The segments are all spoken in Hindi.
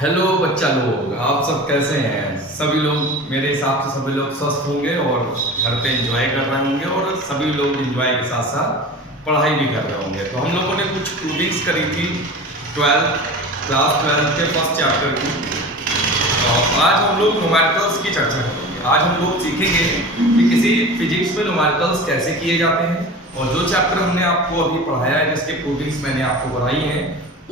हेलो बच्चा लोग, आप सब कैसे हैं? सभी लोग मेरे हिसाब से सभी लोग स्वस्थ होंगे और घर पे एंजॉय कर रहे होंगे और सभी लोग एंजॉय के साथ साथ पढ़ाई भी कर रहे होंगे। तो हम लोगों ने कुछ प्रूविंग्स करी थी क्लास 12 के फर्स्ट चैप्टर की। आज हम लोग न्यूमेरिकल्स की चर्चा करेंगे। आज हम लोग सीखेंगे कि किसी फिजिक्स में न्यूमेरिकल्स कैसे किए जाते हैं, और जो चैप्टर हमने आपको अभी पढ़ाया है, जिसके प्रूविंग्स मैंने आपको बनाई हैं,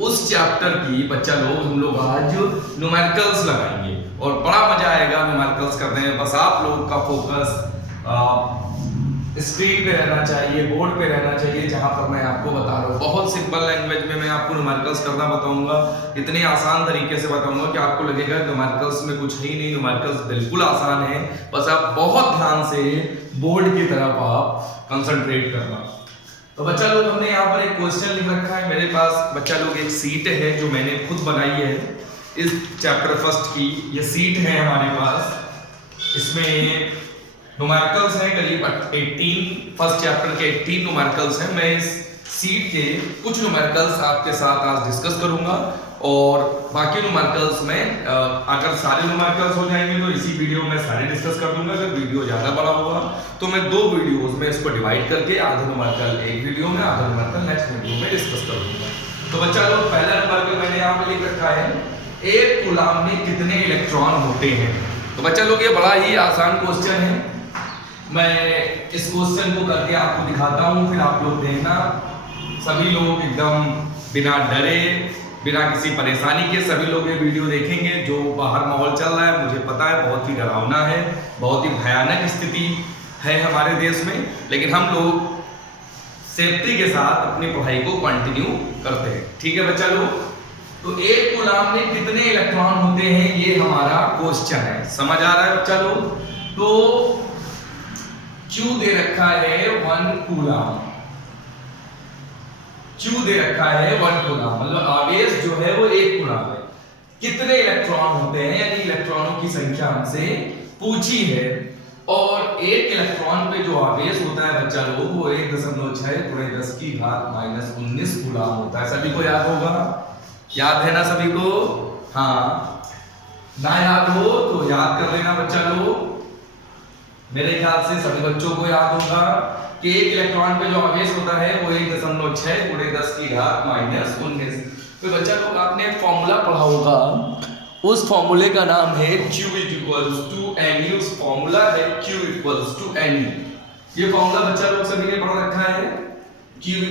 उस चैप्टर की बच्चा लोग हम लोग आज न्यूमेरिकल्स लगाएंगे और बड़ा मजा आएगा न्यूमेरिकल्स करने में। बस आप लोगों का फोकस स्क्रीन पे रहना चाहिए, बोर्ड पे रहना चाहिए, जहां पर मैं आपको बता रहा हूँ। बहुत सिंपल लैंग्वेज में मैं आपको न्यूमेरिकल्स करना बताऊंगा, इतने आसान तरीके से बताऊंगा कि आपको लगेगा न्यूमेरिकल्स में कुछ ही नहीं। न्यूमेरिकल्स बिल्कुल आसान है, बस आप बहुत ध्यान से बोर्ड की तरफ आप कंसंट्रेट करना। तो बच्चा लोग, हमने यहाँ पर एक क्वेश्चन लिख रखा है मेरे पास। बच्चा लोग, एक सीट है जो मैंने खुद बनाई है इस चैप्टर फर्स्ट की। ये सीट है हमारे पास, इसमें न्यूमेरिकल्स हैं करीब 18। फर्स्ट चैप्टर के 18 न्यूमेरिकल्स हैं। मैं इस सीट के कुछ न्यूमेरिकल्स आपके साथ आज डिस्कस करूंगा और बाकी न्यूमेरिकल्स में अगर सारे न्यूमेरिकल्स हो जाएंगे तो इसी वीडियो में सारे डिस्कस कर दूंगा। अगर वीडियो ज़्यादा बड़ा होगा तो मैं 2 वीडियोस में इसको डिवाइड करके आधा न्यूमेरिकल एक वीडियो में, आधा न्यूमेरिकल नेक्स्ट वीडियो में डिस्कस कर दूंगा। तो बच्चा लोग, पहला न्यूमेरिकल मैंने यहाँ पे लिख रखा है, एक कूलाम में कितने इलेक्ट्रॉन होते हैं। तो बच्चा लोग, ये बड़ा ही आसान क्वेश्चन है। मैं इस क्वेश्चन को करके आपको दिखाता हूँ, फिर आप लोग देखना। सभी लोग एकदम बिना डरे, बिना किसी परेशानी के सभी लोग ये वीडियो देखेंगे। जो बाहर माहौल चल रहा है, मुझे पता है बहुत ही डरावना है, बहुत ही भयानक स्थिति है हमारे देश में, लेकिन हम लोग सेफ्टी के साथ अपनी पढ़ाई को कंटिन्यू करते हैं। ठीक है बच्चा लोग? तो एक कूलाम में कितने इलेक्ट्रॉन होते हैं, ये हमारा क्वेश्चन है। समझ आ रहा है बच्चा लोग? तो Q दे रखा है 1 कूलाम। Q दे रखा है 1 कूलाम, मतलब आवेश जो है वो 1 कूलाम है। कितने इलेक्ट्रॉन होते हैं, यानी इलेक्ट्रॉनों की संख्या हमसे पूछी है। और एक इलेक्ट्रॉन पे जो आवेश होता है बच्चा लोग, वो 1.6 × 10⁻⁻19 कूलाम होता है। सभी को याद होगा? याद है ना सभी को? हाँ, ना याद हो तो याद कर लेना बच्चा लोग। मेरे ख्याल से सभी बच्चों को याद होगा कि एक इलेक्ट्रॉन पे जो आवेश होता है वो 1.6 × 10⁻⁻19। तो बच्चा लोग, आपने एक फॉर्मूला पढ़ा होगा, उस फॉर्मूले का नाम है Q = Ne। उस फॉर्मूला है Q = Ne। ये फॉर्मूला बच्चा लोग सभी ने पढ़ रखा है। Q = Ne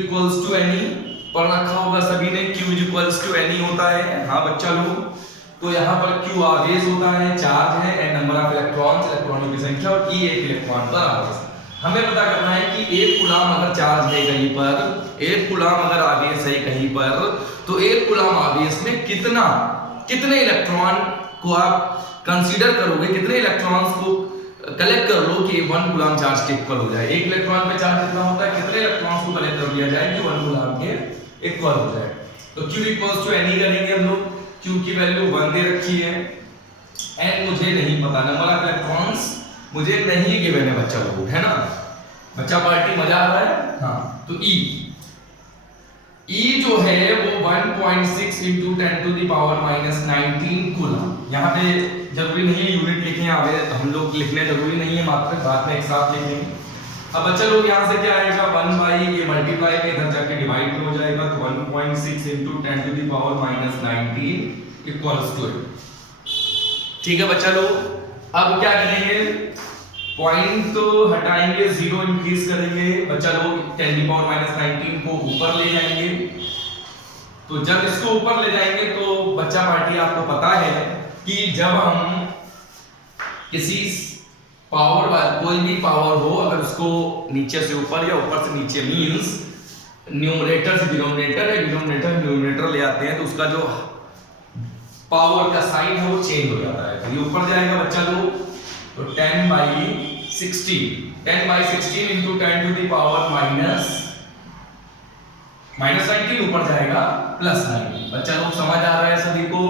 पढ़ रखा होगा सभी ने। Q = Ne होता है। हाँ बच्चा लोग, तो यहाँ पर Q आवेश होता है, चार्ज है, N नंबर ऑफ इलेक्ट्रॉन्स, इलेक्ट्रॉनों की संख्या, और E एक इलेक्ट्रॉन पर आवेश। हमें पता करना है कि एक कूलाम अगर चार्ज है कहीं पर, एक कूलाम अगर आवेश है कहीं पर, तो एक कूलाम आवेश में कितने इलेक्ट्रॉन को आप कंसीडर करोगे, कितने इलेक्ट्रॉन्स को कलेक्ट कर लो कि 1 कूलाम चार्ज के इक्वल हो जाए। एक इलेक्ट्रॉन पे चार्ज कितना होता है, कितने इलेक्ट्रॉन्स को कलेक्ट कर लिया जाए कि 1 कूलाम के इक्वल हो जाए। तो Q = Ne करेंगे हम लोग। Q की वैल्यू 1 दे रखी है, N मुझे नहीं पता, नंबर ऑफ इलेक्ट्रॉन्स मुझे नहीं गिवन है बच्चा लोग, है ना? बच्चा पार्टी, मजा आ रहा है? हाँ, तो E जो है वो 1.6 × 10⁻⁻19 कूलाम। यहाँ पे जरूरी नहीं है यूनिट लिखें, हम लोग लिखने जरूरी नहीं है, मात्र बाद में एक साथ लिखेंगे। अब बच्चा लोग, यहाँ से क्या आएगा, 1 ये मल्टीप्लाई में इधर जाके डिवाइड में हो जाएगा, तो 1.6 × 10⁻⁻19 = 8। ठीक है बच्चा लोग? अब क्या करेंगे, पॉइंट तो हटाएंगे, 0 इंक्रीज करेंगे बच्चा लोग, 10⁻⁻19 को ऊपर ले जाएंगे। तो जब इसको ऊपर ले जाएंगे तो बच्चा पार्टी, आपको पता है कि जब हम किसी पावर, कोई भी पावर हो, अगर उसको नीचे से ऊपर या ऊपर से नीचे, मींस न्यूमरेटर से डिनोमिनेटर या डिनोमिनेटर से न्यूमरेटर ले आते हैं, तो उसका जो पावर का साइन है वो चेंज हो जाता है। तो ये ऊपर जाएगा बच्चा लोग, तो 10/16 × 10⁻⁻19 ऊपर जाएगा +9। बच्चा लोग समझ आ रहा है सभी को?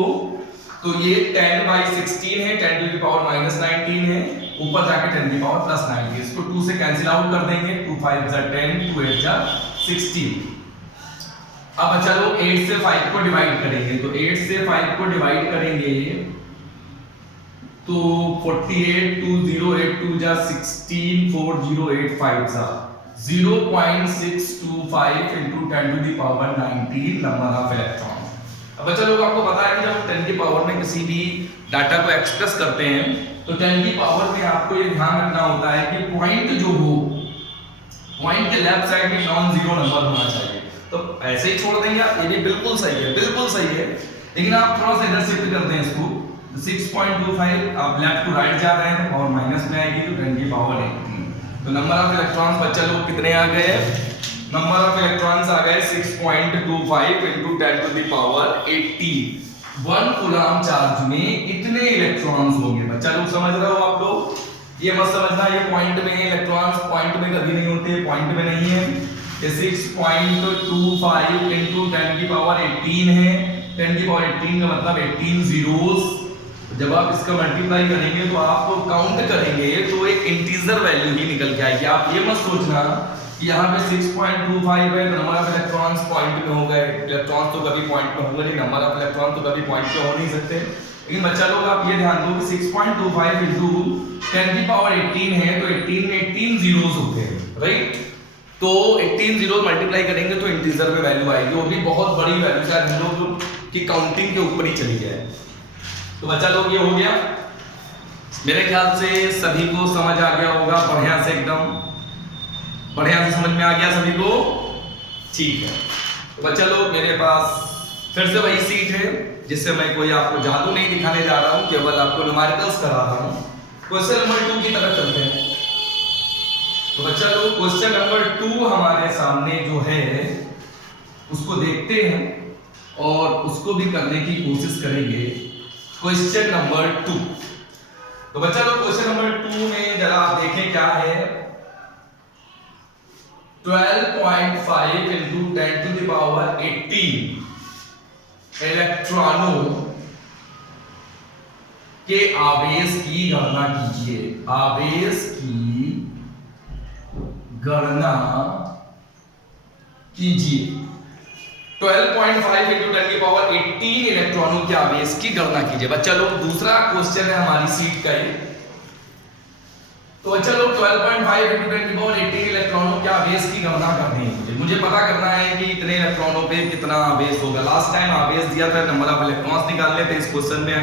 तो ये 10/16 है, 10⁻⁻19 है, ऊपर जाके 10⁻+9। इसको 2 से कैंसिल आउट कर देंगे, 2 × 5 = 10, 2 × 8 = 16। अब चलो 8 से 5 को डिवाइड करेंगे, तो 8 से 5 को डिवाइड करेंगे तो 48 2 0 8 2 जा 16 4 0 8 5 जा 0.625 into 10 to the power 19 number of electron. अब बच्चा लोग आपको पता है कि जब हम 10 की पावर में किसी भी डाटा को एक्सप्रेस करते हैं तो 10 की पावर में आपको ये ध्यान रखना होता है कि पॉइंट जो हो, पॉइंट के लेफ्ट साइड में नॉन जीरो नंबर होना चाहिए। तो ऐसे ही छोड़ देंगे आप, ये भी बिल्कुल सही है, बिल्कुल सही है, लेकिन आप थोड़ा सा इधर शिफ्ट करते हैं इसको 6.25 आप लेफ्ट टू राइट जा रहे हैं और माइनस में आएगी तो 10 की पावर 18। तो नंबर ऑफ इलेक्ट्रॉन्स बच्चा लोग कितने आ गए? नंबर ऑफ इलेक्ट्रॉन्स आ गए 6.25 into 10 to the power 18। 1 coulomb charge में इतने इलेक्ट्रॉन्स होंगे। बच्चा लोग समझ रहे हो आप लोग? ये मत समझना ये पॉइंट में इलेक्ट्रॉन्स पॉइंट में कभी नहीं होते, पॉइंट में नहीं है। ये 6.25 into 10 की पावर 18 है। 10 की पावर 18 का मतलब 18 जीरोस। जब आप इसका मल्टीप्लाई करेंगे तो आप काउंट करेंगे तो एक इंटीजर वैल्यू ही निकल के आएगी। आप ये मत सोचना कि यहाँ पे 6.25 है तो नंबर ऑफ इलेक्ट्रॉन्स पॉइंट में हो गए। इलेक्ट्रॉन्स तो कभी पॉइंट में होंगे नहीं, नंबर ऑफ इलेक्ट्रॉन तो कभी पॉइंट पे हो नहीं सकते। लेकिन बच्चा लोग आप ये ध्यान दो कि 6.25 into 10 की पावर 18 है तो 18 में 18 जीरोस होते हैं, राइट? तो 18 जीरो मल्टीप्लाई करेंगे तो इंटीजर में वैल्यू आएगी, वो भी बहुत बड़ी वैल्यू, शायद हम लोग की काउंटिंग के ऊपर ही चली जाए। तो बच्चा लोग ये हो गया, मेरे ख्याल से सभी को समझ आ गया होगा, बढ़िया से एकदम बढ़िया से समझ में आ गया सभी को, ठीक है। तो बच्चा लोग मेरे पास फिर से वही सीट है जिससे मैं कोई आपको जादू नहीं दिखाने जा रहा हूं, केवल आपको न्यूमेरिकल्स करा रहा हूं। क्वेश्चन नंबर 2 की तरफ चलते हैं। तो बच्चा लोग क्वेश्चन नंबर 2 हमारे सामने जो है उसको देखते हैं और उसको भी करने की कोशिश करेंगे। Question number 2। तो बच्चा लोग क्वेश्चन नंबर 2 में जरा आप देखें क्या है। 12.5 into 10 to the power 18 इलेक्ट्रॉनों के आवेश की गणना कीजिए। आवेश की गणना कीजिए। 12.5 into 10 की पावर 18 इलेक्ट्रॉनों के आवेश की गणना कीजिए। बच्चा लोग दूसरा क्वेश्चन है हमारी सीट का ही। तो बच्चा लोग 12.5 into 10 की पावर 18 इलेक्ट्रॉनों के आवेश की गणना करनी है। मुझे पता करना है कि इतने इलेक्ट्रॉनों पे कितना आवेश होगा। लास्ट टाइम आवेश दिया था, नंबर ऑफ इलेक्ट्रॉन्स निकालने थे। इस क्वेश्चन में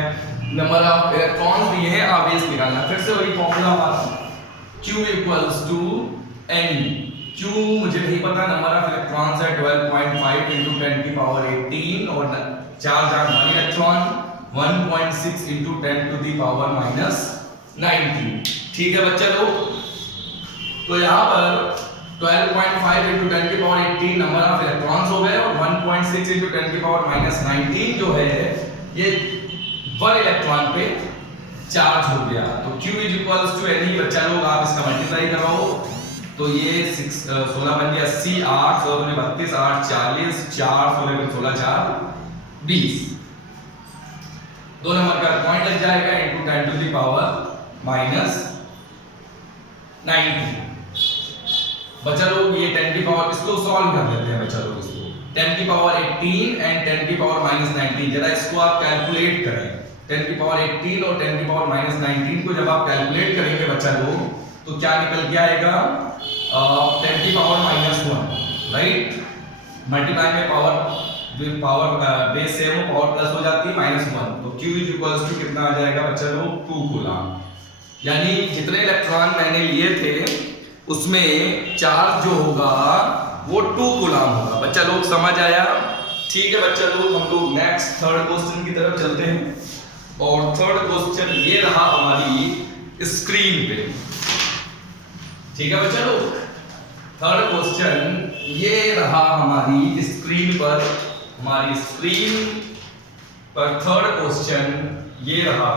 नंबर ऑफ इलेक्ट्रॉन्स दिए हैं, आवेश निकालना। फिर से वही फॉर्मूला हमारा Q equals to N। Q मुझे नहीं पता, नंबर ऑफ इलेक्ट्रॉन्स है 12.5 into 10 की पावर 18 और charge on 1 electron 1.6 into 10 to the power -19। ठीक है बच्चा लोग, तो यहाँ पर 12.5 into 10 की पावर 18 नंबर ऑफ इलेक्ट्रॉन्स हो गए और 1.6 into 10 की पावर -19 जो है ये 1 इलेक्ट्रॉन पे चार्ज हो गया। तो Q is equals to N। बच्चा लोग आप इसका मल्टीप्लाई कराओ तो ये 16 बन गया 80, 8 16 32 8 40 4 16 16 4 20। 2 नंबर का पॉइंट लग जाएगा इनटू 10 to the power -19। बच्चा लोग ये 10 की पावर इसको सॉल्व कर लेते हैं। बच्चा लोग इसको 10 की पावर 18 एंड 10 की पावर -19 जरा इसको आप कैलकुलेट करें। 10 की पावर 18 और 10 की पावर -19 को जब आप कैलकुलेट करेंगे बच्चा लोग तो क्या निकल के आएगा? 10 की पावर -1, राइट? मल्टीप्लाई में पावर बेस सेम हो, पावर प्लस हो जाती है -1। तो Q इज इक्वल्स टू कितना आ जाएगा बच्चा लोग? 2 कूलम। यानी जितने इलेक्ट्रॉन मैंने लिए थे उसमें चार्ज जो होगा वो 2 कूलम होगा। बच्चा लोग समझ आया? ठीक है बच्चा लोग, हम लोग नेक्स्ट थर्ड क्वेश्चन की तरफ चलते हैं। और थर्ड क्वेश्चन ये रहा हमारी स्क्रीन पे। ठीक है बच्चा लोग, थर्ड क्वेश्चन ये रहा हमारी स्क्रीन पर। हमारी स्क्रीन पर थर्ड क्वेश्चन ये रहा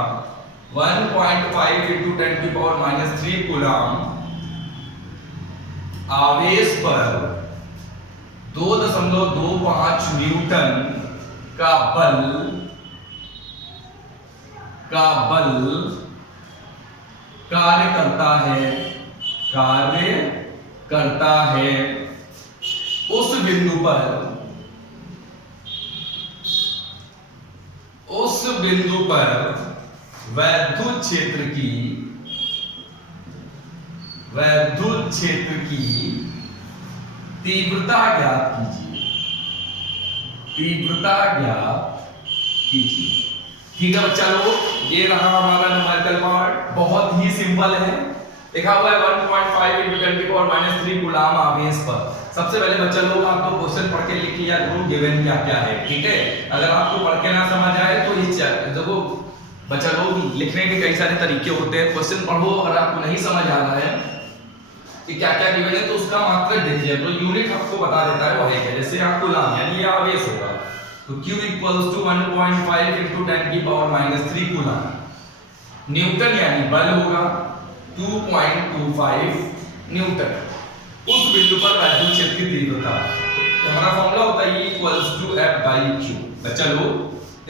1.5 into 10 की पावर -3 कूलम आवेश पर 2.25 न्यूटन का बल कार्य करता है उस बिंदु पर उस बिंदु पर वैद्युत क्षेत्र की तीव्रता ज्ञात कीजिए। ठीक है बच्चा लोग, ये रहा हमारा न्यूमेरिकल पार्ट, बहुत ही सिंपल है। लिखा हुआ है 1.5 × 10⁻³ कूलाम आवेश पर। सबसे पहले बच्चा लोग आप तो क्वेश्चन पढ़ के लिख लिया करो गिवन क्या क्या है, ठीक है। अगर आपको पढ़ के ना समझ आए तो ये देखो बच्चा लोग, लिखने के कई सारे तरीके होते हैं। क्वेश्चन पढ़ो, अगर आपको नहीं समझ आ रहा है कि क्या क्या गिवन है तो उसका मात्रक देखिए, तो यूनिट आपको बता देता है वो है क्या। जैसे आप कूलाम यानी ये आवेश होगा तो Q = 1.5 × 10⁻³ कूलाम। न्यूटन यानी बल होगा 2.25 न्यूटन। उस बिंदु पर वैद्युत क्षेत्र की तीव्रता, तो हमारा फॉर्मूला होता है E = F/Q। बच्चा लोग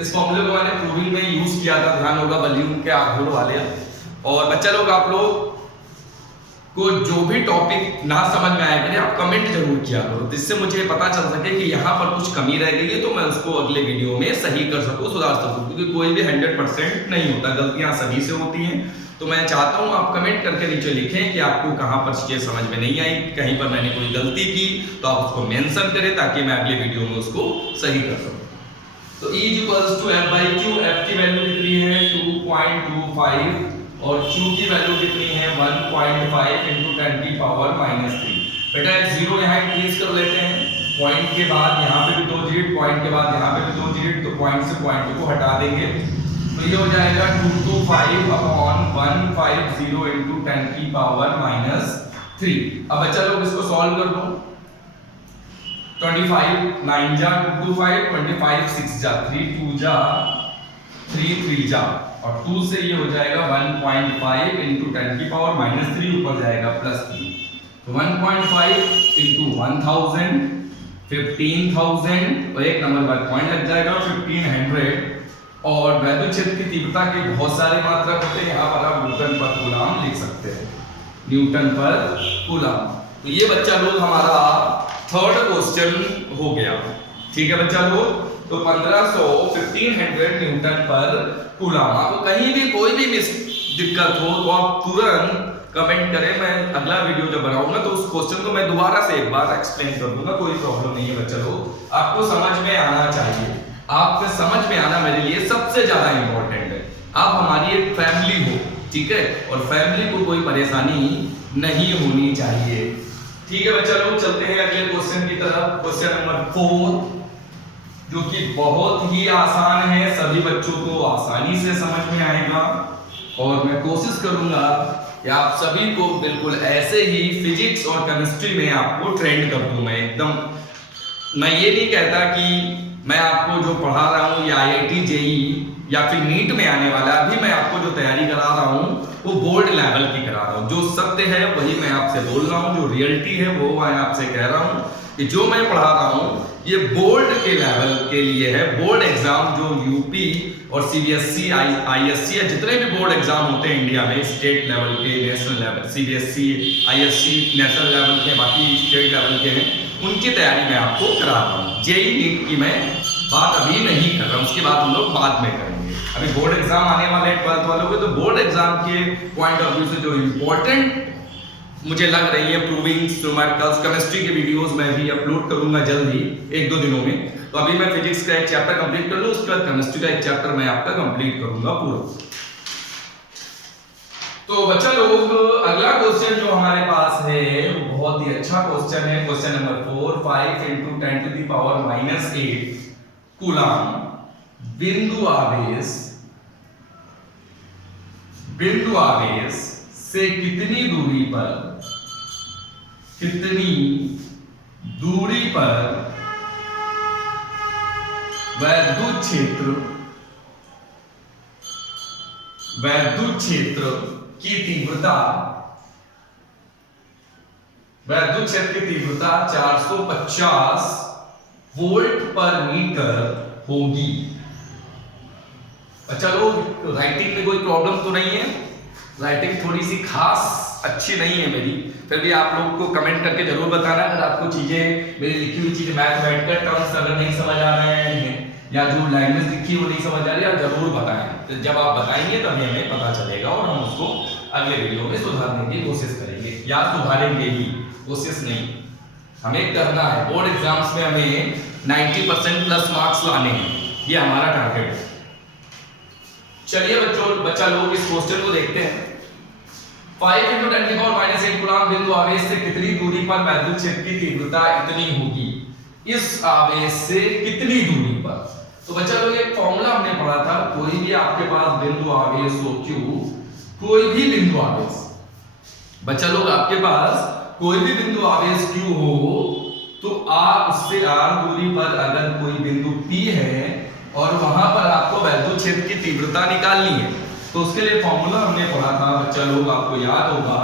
इस फॉर्मूले को मैंने प्रूविंग में यूज किया था, ध्यान होगा वॉल्यूम के आघूर्ण वाले। और बच्चा लोग आप लोग को जो भी टॉपिक ना समझ में आया करिए, आप कमेंट जरूर किया करो, जिससे मुझे पता चल सके कि यहाँ पर कुछ कमी रह गई है तो मैं उसको अगले वीडियो में सही कर सकूं, सुधार सकूं। क्योंकि कोई भी 100% नहीं होता, गलतियां सभी से होती हैं। तो मैं चाहता हूं आप कमेंट करके नीचे लिखें कि आपको कहां पर चीजें समझ में नहीं आई, कहीं पर मैंने कोई गलती की तो आप उसको मेंशन करें ताकि मैं अगले वीडियो में उसको सही कर सकूं। तो E = F/Q, F की वैल्यू कितनी है 2.25 और Q की वैल्यू कितनी है 1.5 × 10⁻³ बेटा एक जीरो यहाँ इंक्रीज कर लेते हैं, पॉइंट के बाद यहाँ पे भी 2 डिजिट, पॉइंट के बाद यहाँ पे भी 2 डिजिट, तो पॉइंट से पॉइंट को हटा देंगे तो ये हो जाएगा 225/150 × 10⁻³ अब बच्चा लोग इसको सॉल्व कर दो। 25 9 जा 225, 25 6 जा 3 2 जा 3 3 जा और 2 से ये हो जाएगा 1.5 × 10⁻³ ऊपर जाएगा +3, तो 1.5 × 1000 15,000 और एक नंबर बाद पॉइंट लग जाएगा 1500। और वैद्युत क्षेत्र की तीव्रता के बहुत सारे मात्रक होते हैं, यहाँ पर आप न्यूटन पर कूलाम लिख सकते हैं, न्यूटन पर कूलाम। तो ये बच्चा लोग हमारा थर्ड क्वेश्चन हो गया, ठीक है बच्चा लोग। तो 1500 न्यूटन पर कूलाम। आपको कहीं भी कोई भी दिक्कत हो तो आप तुरंत कमेंट करें, मैं अगला वीडियो जब बनाऊंगा तो उस क्वेश्चन को मैं दोबारा से एक बार एक्सप्लेन कर दूंगा, कोई प्रॉब्लम नहीं है बच्चा लोग। आपको समझ में आना चाहिए, आपके समझ में आना मेरे लिए सबसे ज्यादा इंपॉर्टेंट है। आप हमारी एक फैमिली हो, ठीक है, और फैमिली को कोई परेशानी नहीं होनी चाहिए, ठीक है बच्चा लोग। चलते हैं अगले क्वेश्चन की तरफ, क्वेश्चन नंबर 4 जो कि बहुत ही आसान है, सभी बच्चों को आसानी से समझ में आएगा और मैं कोशिश करूंगा कि आप सभी को बिल्कुल ऐसे ही फिजिक्स और केमिस्ट्री में आपको ट्रेंड कर दूं। मैं एकदम, मैं ये नहीं कहता कि मैं आपको जो पढ़ा रहा हूँ या IIT JEE या फिर नीट में आने वाला, अभी मैं आपको जो तैयारी करा रहा हूँ वो बोर्ड लेवल की करा रहा हूँ। जो सत्य है वही मैं आपसे बोल रहा हूँ, जो रियलिटी है वो मैं आपसे कह रहा हूँ कि जो मैं पढ़ा रहा हूँ ये बोर्ड के लेवल के लिए है। बोर्ड एग्जाम जो यूपी और CBSE ISC या जितने भी बोर्ड एग्जाम होते हैं इंडिया में, स्टेट लेवल के, national level, CBSE ISC national level के, बाकी स्टेट लेवल के हैं, उनकी तैयारी मैं आपको करा रहा हूँ। JEE नीट की मैं बात अभी नहीं कर रहा हूँ, उसकी बात हम लोग बाद में करेंगे। अभी बोर्ड एग्जाम आने वाले हैं 12th वालों के, तो बोर्ड एग्जाम के पॉइंट ऑफ व्यू से जो इम्पोर्टेंट मुझे लग रही है प्रूविंग्स, न्यूमेरिकल्स, केमिस्ट्री के वीडियोस मैं भी अपलोड करूंगा जल्द ही 1-2 दिनों में। तो अभी मैं फिजिक्स का एक चैप्टर कंप्लीट कर लूं, उसके बाद केमिस्ट्री का एक चैप्टर मैं आपका कंप्लीट करूंगा पूरा। तो बच्चा लोग अगला क्वेश्चन जो हमारे पास है वो बहुत ही अच्छा क्वेश्चन है, क्वेश्चन नंबर 4 5 × 10⁻⁸ कूलाम बिंदु आवेश से कितनी दूरी पर वैद्युत क्षेत्र की तीव्रता 450 वोल्ट पर मीटर होगी। चलो राइटिंग में कोई प्रॉब्लम तो नहीं है, राइटिंग थोड़ी सी खास अच्छी नहीं है मेरी, फिर भी आप लोग को कमेंट करके जरूर बताना अगर आपको चीजें, मेरी लिखी हुई चीजें मैथमेटिकल टर्म्स अगर नहीं समझ आ रहे हैं या जो लैंग्वेज लिखी वो नहीं समझ आ रही, आप जरूर बताएं। तो जब आप बताएंगे तभी हमें पता चलेगा और हम उसको अगले वीडियो में सुधारने की कोशिश करेंगे, या सुधारेंगे ही, कोशिश नहीं, हमें करना है। बोर्ड एग्जाम्स में हमें 90% प्लस मार्क्स लाने हैं, ये हमारा टारगेट है। चलिए बच्चा लोग इस क्वेश्चन को देखते हैं। 5 × 10⁻⁸ कूलम्ब बिंदु आवेश से कितनी दूरी पर वैद्युत क्षेत्र की तीव्रता इतनी होगी? इस आवेश से कितनी दूरी पर? तो बच्चा लोग एक फॉर्मूला हमने पढ़ा था, कोई भी आपके पास बिंदु आवेश हो, Q, कोई भी बिंदु आवेश, बच्चा लोग आपके पास कोई भी बिंदु आवेश Q हो तो आप उससे r दूरी पर अगर कोई बिंदु P है और वहां पर आपको वैद्युत क्षेत्र की तीव्रता निकालनी है, तो उसके लिए फॉर्मूला हमने पढ़ा था बच्चा लोग, आपको याद होगा,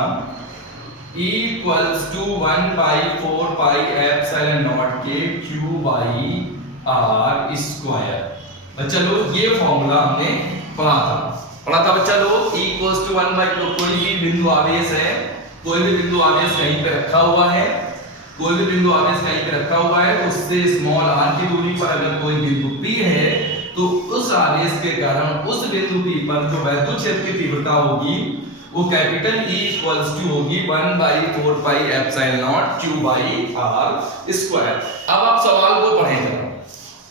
E = 1/4πε0 के Q/r²। बच्चा लोग ये फॉर्मूला हमने पढ़ा था बच्चा लोग। E = 1/4, कोई भी बिंदु आवेश है, कोई भी बिंदु आवेश कहीं पे रखा हुआ है, कोई भी बिंदु आवेश कहीं पे रखा हुआ है, उससे स्मॉल r की दूरी पर अगर कोई बिंदु P है तो उस आवेश के कारण उस बिंदु P पर जो वैद्युत क्षेत्र की तीव्रता होगी वो कैपिटल E = होगी 1/4πε0 Q/r²। अब आप सवाल को पढ़ें जरा,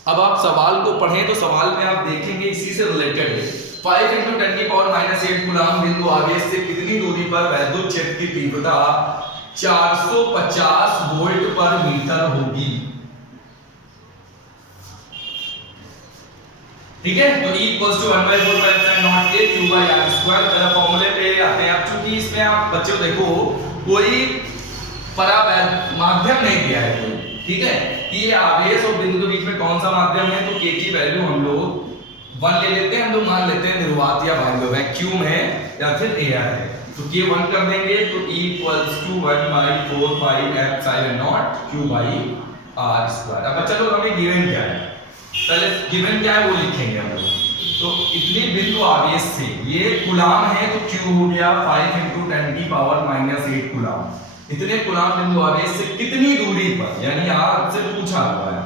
अब आप सवाल को पढ़ें तो सवाल में आप देखेंगे इसी से रिलेटेड है। 5 × 10⁻⁸ कूलम्ब बिंदु आवेश से कितनी दूरी पर वैद्युत क्षेत्र की तीव्रता 450 वोल्ट पर मीटर होगी? ठीक है, तो E = 1/4πε0 के Q/r²। मेरा फॉर्मूले पे आते हैं आप, चूंकि इसमें आप बच्चों देखो कोई माध्यम नहीं दिया है कोई, ठीक है, कि ये आवेश और बिंदु के बीच में कौन सा माध्यम है, तो K की वैल्यू हम लोग 1 ले लेते हैं, हम लोग मान लेते हैं निर्वात या वायु, वैक्यूम है या फिर एयर है, तो K 1 कर देंगे, तो E = 1/4πε0 Q/r²। अब बच्चा लोग हमें गिवन क्या है, पहले गिवन क्या है वो लिखेंगे हम लोग। तो इतने बिंदु आवेश से, ये कूलम्ब है तो Q हो गया 5 × 10⁻⁸ कूलम्ब। इतने कूलम्ब बिंदु आवेश से कितनी दूरी पर, यानी r से पूछा हुआ है,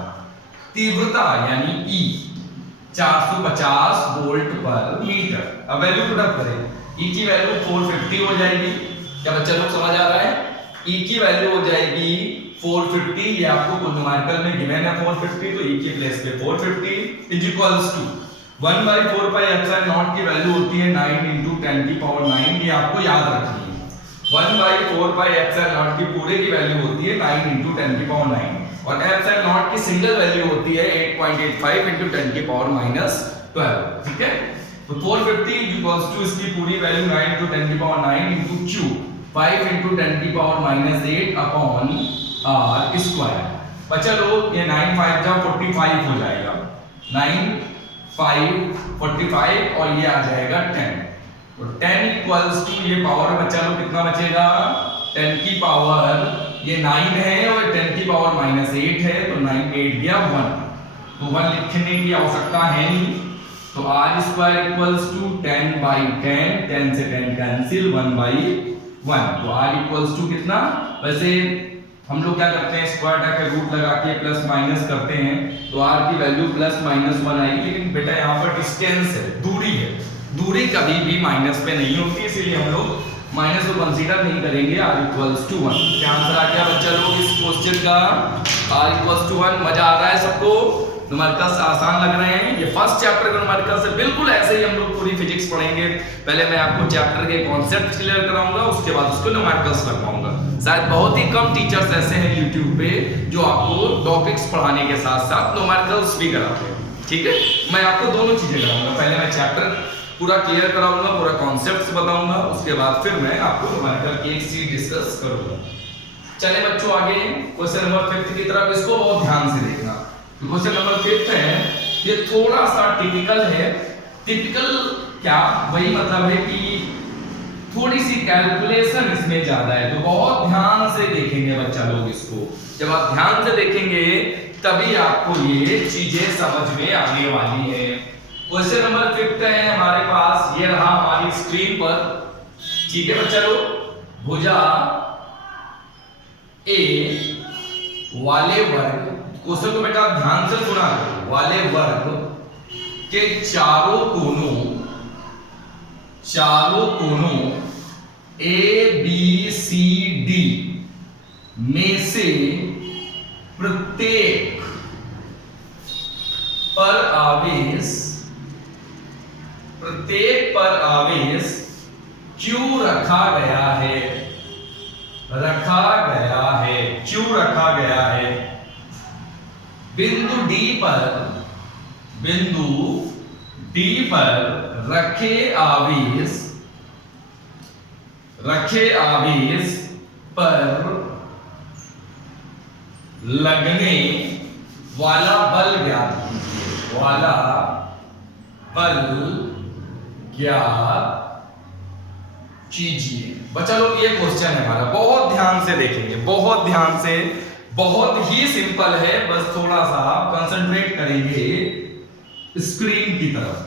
तीव्रता यानी E 450 वोल्ट पर मीटर। अब वैल्यू पुट अप करें, E की वैल्यू 450 हो जाएगी। क्या बच्चा लोग समझ आ रहा है? E की वैल्यू हो जाएगी 450, ये आपको कुल न्यूमेरिकल में गिवन है 450, तो E के प्लेस पे 450 = 1/4πε0 की वैल्यू होती है 9 × 10⁻⁹, ये आपको याद रखनी है। 1/4πε0 की पूरे की वैल्यू होती है 9 × 10⁻⁹, और ε0 की सिंगल वैल्यू होती है 8.85 × 10⁻12, ठीक है। तो 450 = इसकी पूरी वैल्यू 9 × 10⁻9 × Q 5 × 10⁻⁸ r²। बच्चा लोग ये 9 5 जा 45 हो जाएगा, 9 5 45 और ये आ जाएगा 10, तो 10 = ये पावर बच्चा लोग कितना बचेगा, 10 की पावर, ये 9 है और 10 की पावर -8 है, तो 9 8 गया 1, तो 1 लिखने की आवश्यकता है नहीं, तो r² = 10/10, 10 से 10 कैंसिल, 1/1, तो r = कितना, वैसे हम लोग क्या करते हैं स्क्वायर का रूट लगा के प्लस माइनस करते हैं, तो r की वैल्यू +-1 आएगी, लेकिन बेटा यहाँ पर डिस्टेंस है, दूरी है, दूरी कभी भी माइनस पे नहीं होती, इसीलिए हम लोग माइनस को कंसीडर नहीं करेंगे। r = 1। क्या आंसर आ गया बच्चा लोग इस क्वेश्चन का? r = 1। मजा आ रहा है सबको? न्यूमेरिकल्स आसान लग रहे हैं? ये फर्स्ट चैप्टर का न्यूमेरिकल्स है, बिल्कुल ऐसे ही हम लोग पूरी फिजिक्स पढ़ेंगे। पहले मैं आपको चैप्टर के कॉन्सेप्ट क्लियर कराऊंगा, उसके बाद उसको न्यूमेरिकल्स लगवाऊंगा। शायद बहुत ही कम टीचर्स ऐसे हैं यूट्यूब पे जो आपको टॉपिक्स पढ़ाने के साथ साथ न्यूमेरिकल्स भी कराते हैं, ठीक है। मैं आपको दोनों चीजें कराऊंगा, पहले मैं चैप्टर पूरा क्लियर कराऊंगा, पूरा कॉन्सेप्ट्स बताऊंगा, उसके बाद फिर मैं आपको न्यूमेरिकल की एक सीरीज डिस्कस करूंगा। चले बच्चों आगे क्वेश्चन नंबर 5 की तरफ, इसको बहुत ध्यान से देखना। क्वेश्चन नंबर 5 है, ये थोड़ा सा टिपिकल है। टिपिकल क्या, वही मतलब है कि थोड़ी सी कैलकुलेशन इसमें ज्यादा है, तो बहुत ध्यान से देखेंगे बच्चा लोग इसको। जब आप ध्यान से देखेंगे तभी आपको ये चीजें समझ में आने वाली है। क्वेश्चन नंबर 5 है हमारे पास, ये रहा हमारी स्क्रीन पर, ठीक है बच्चा लोग। भुजा ए वाले वर्ग, क्वेश्चन को बेटा ध्यान से सुना करो, वाले वर्ग के चारों कोनों ए बी सी डी में से प्रत्येक पर आवेश क्यू रखा गया है। क्यू रखा गया है। बिंदु डी पर रखे आवेश पर लगने वाला बल ज्ञात कीजिए। बच्चा लोग ये क्वेश्चन है हमारा, बहुत ध्यान से देखेंगे, बहुत ध्यान से, बहुत ही सिंपल है। बस थोड़ा सा कंसंट्रेट करेंगे स्क्रीन की तरफ।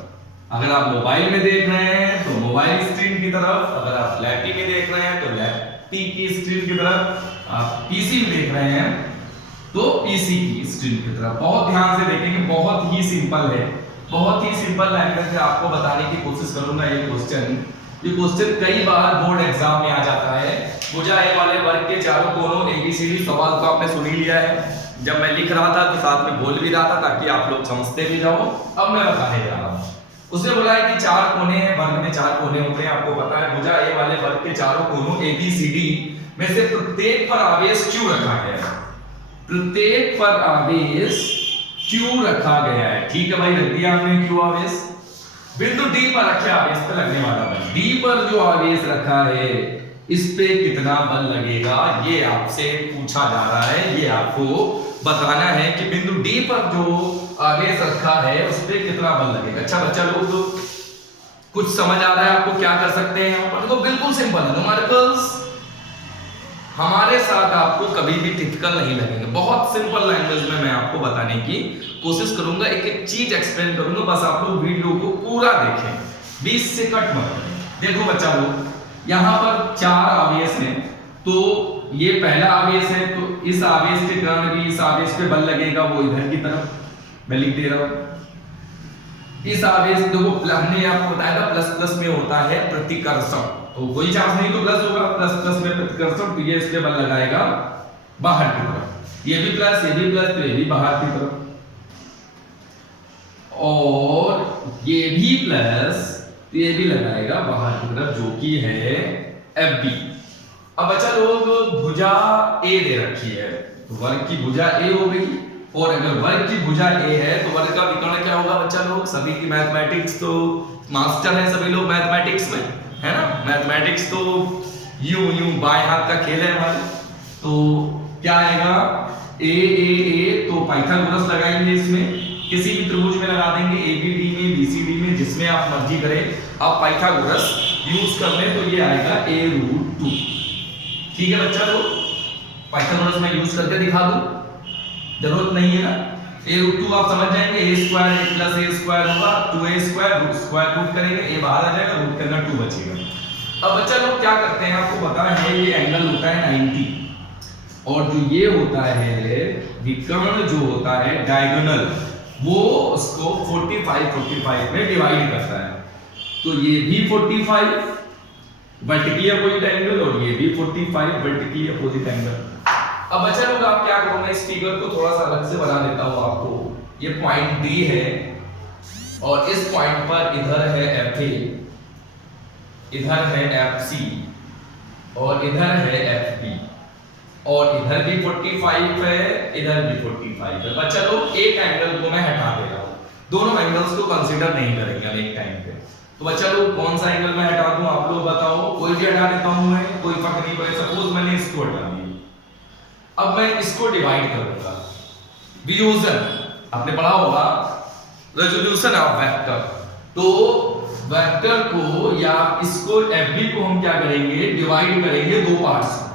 अगर आप मोबाइल में देख रहे हैं तो मोबाइल स्क्रीन की तरफ, अगर आप लैपटॉप में देख रहे हैं तो लैपटॉप की स्क्रीन की तरफ, आप पीसी में देख रहे हैं तो पीसी की स्क्रीन की तरफ। बहुत ध्यान से देखेंगे, बहुत ही सिंपल है, बहुत ही सिंपल लैंग्वेज में आपको बताने की कोशिश करूंगा। ये क्वेश्चन कई बार बोर्ड एग्जाम में आ जाता है। भुजा ए वाले वर्ग के चारों कोनों एबीसीडी सवाल को आपने सुन ही लिया है। जब मैं लिख रहा था तो साथ में बोल भी रहा था ताकि आप लोग समझते भी जाओ। अब मैं बताने जा रहा हूं। उसने बोला है कि चार कोने हैं, वर्ग में चार कोने होते हैं, आपको पता है। भुजा ए वाले वर्ग के चारों कोनों एबीसीडी में से प्रत्येक पर आवेश क्यू रखा गया है। प्रत्येक पर आवेश क्यू रखा गया है। ठीक है भाई, रख दिया हमने क्यू आवेश। बिंदु डी पर रखे आवेश पर लगने वाला बल, डी पर जो आवेश रखा है इस पे कितना बल लगेगा, ये आपसे पूछा जा रहा है। ये आपको बताना है कि बिंदु डी पर जो आवेश रखा है उस पे कितना बल लगेगा। अच्छा बच्चा लोग, कुछ समझ आ रहा है आपको? क्या कर सकते हैं यहाँ पर? देखो बिल्कुल सिंपल है न्यूमेरिकल्स। हमारे साथ आपको कभी भी टिपिकल नहीं लगेंगे। बहुत सिंपल लैंग्वेज में मैं आपको बताने की कोशिश करूंगा, एक एक चीज एक्सप्लेन करूंगा। बस आप लोग वीडियो को पूरा देखें, 20 से कट मत करें। देखो बच्चा लोग, यहाँ पर चार आवेश हैं, तो ये पहला आवेश है, तो इस आवेश के कारण भी इस आवेश पे बल लगेगा, वो इधर की तरफ मैं लिख दे रहा हूं। इस आवेश देखो, हमने आपको बताया था प्लस प्लस में होता है प्रतिकर्षण, तो कोई चांस नहीं तो प्लस होगा। प्लस प्लस में प्रतिकर्षण, तो ये इस पे बल लगाएगा बाहर की तरफ। ये भी प्लस, ये भी प्लस, तो ये भी बाहर की तरफ, और ये भी प्लस, तो ये भी लगाएगा बाहर की तरफ, जो कि है FB। अब बच्चा लोग, भुजा ए दे रखी है, तो वर्ग की भुजा ए हो गई। और अगर वर्ग की भुजा ए है तो वर्ग का विकर्ण क्या होगा बच्चा लोग? सभी की मैथमेटिक्स तो मास्टर है सभी लोग मैथमेटिक्स में, है ना। मैथमेटिक्स तो यूं बाएं हाथ का खेल है हमारे। तो क्या आएगा? ए, तो पाइथागोरस लगाएंगे इसमें, किसी भी त्रिभुज में लगा देंगे, ABD में, BCD में, जिसमें आप मर्जी करें। आप पाइथागोरस यूज कर लें तो ये आएगा a√2। ठीक है बच्चा लोग, पाइथागोरस में यूज करके दिखा दूं, जरूरत नहीं है ना। a√2 आप समझ जाएंगे, a² प्लस a² होगा 2a², स्क्वायर रूट करेंगे, a बाहर आ जाएगा, रूट करना 2 बचेगा। अब बच्चा लोग क्या करते हैं, आपको पता है ये एंगल होता है 90, और जो ये होता है विकर्ण जो होता है डायगोनल, वो उसको 45 में डिवाइड करता है। तो ये भी 45 वर्टिकली अपोजिट एंगल, और ये भी 45 वर्टिकली अपोजिट एंगल। अब बच्चा लोग आप क्या करो, मैं इस फिगर को थोड़ा सा अलग से बना देता हूं आपको। ये पॉइंट D है, और इस पॉइंट पर इधर है FA, इधर है FC, और इधर है FB, और इधर भी 45 है, इधर भी 45 है। बच्चा लोग एक एंगल को मैं हटा दे रहा हूं, दोनों एंगल्स को कंसीडर नहीं करेंगे हम एक टाइम पे। तो बच्चा लोग कौन सा एंगल मैं हटा दूं, आप लोग बताओ। कोई भी हटा देता हूं मैं, कोई फर्क नहीं पड़े। सपोज मैंने इसको हटा दिया, अब मैं इसको डिवाइड करूंगा। वियोजन आपने पढ़ा होगा, रेजोल्यूशन ऑफ वेक्टर। तो वेक्टर को या इसको FB को हम क्या करेंगे, डिवाइड करेंगे दो पार्ट्स में।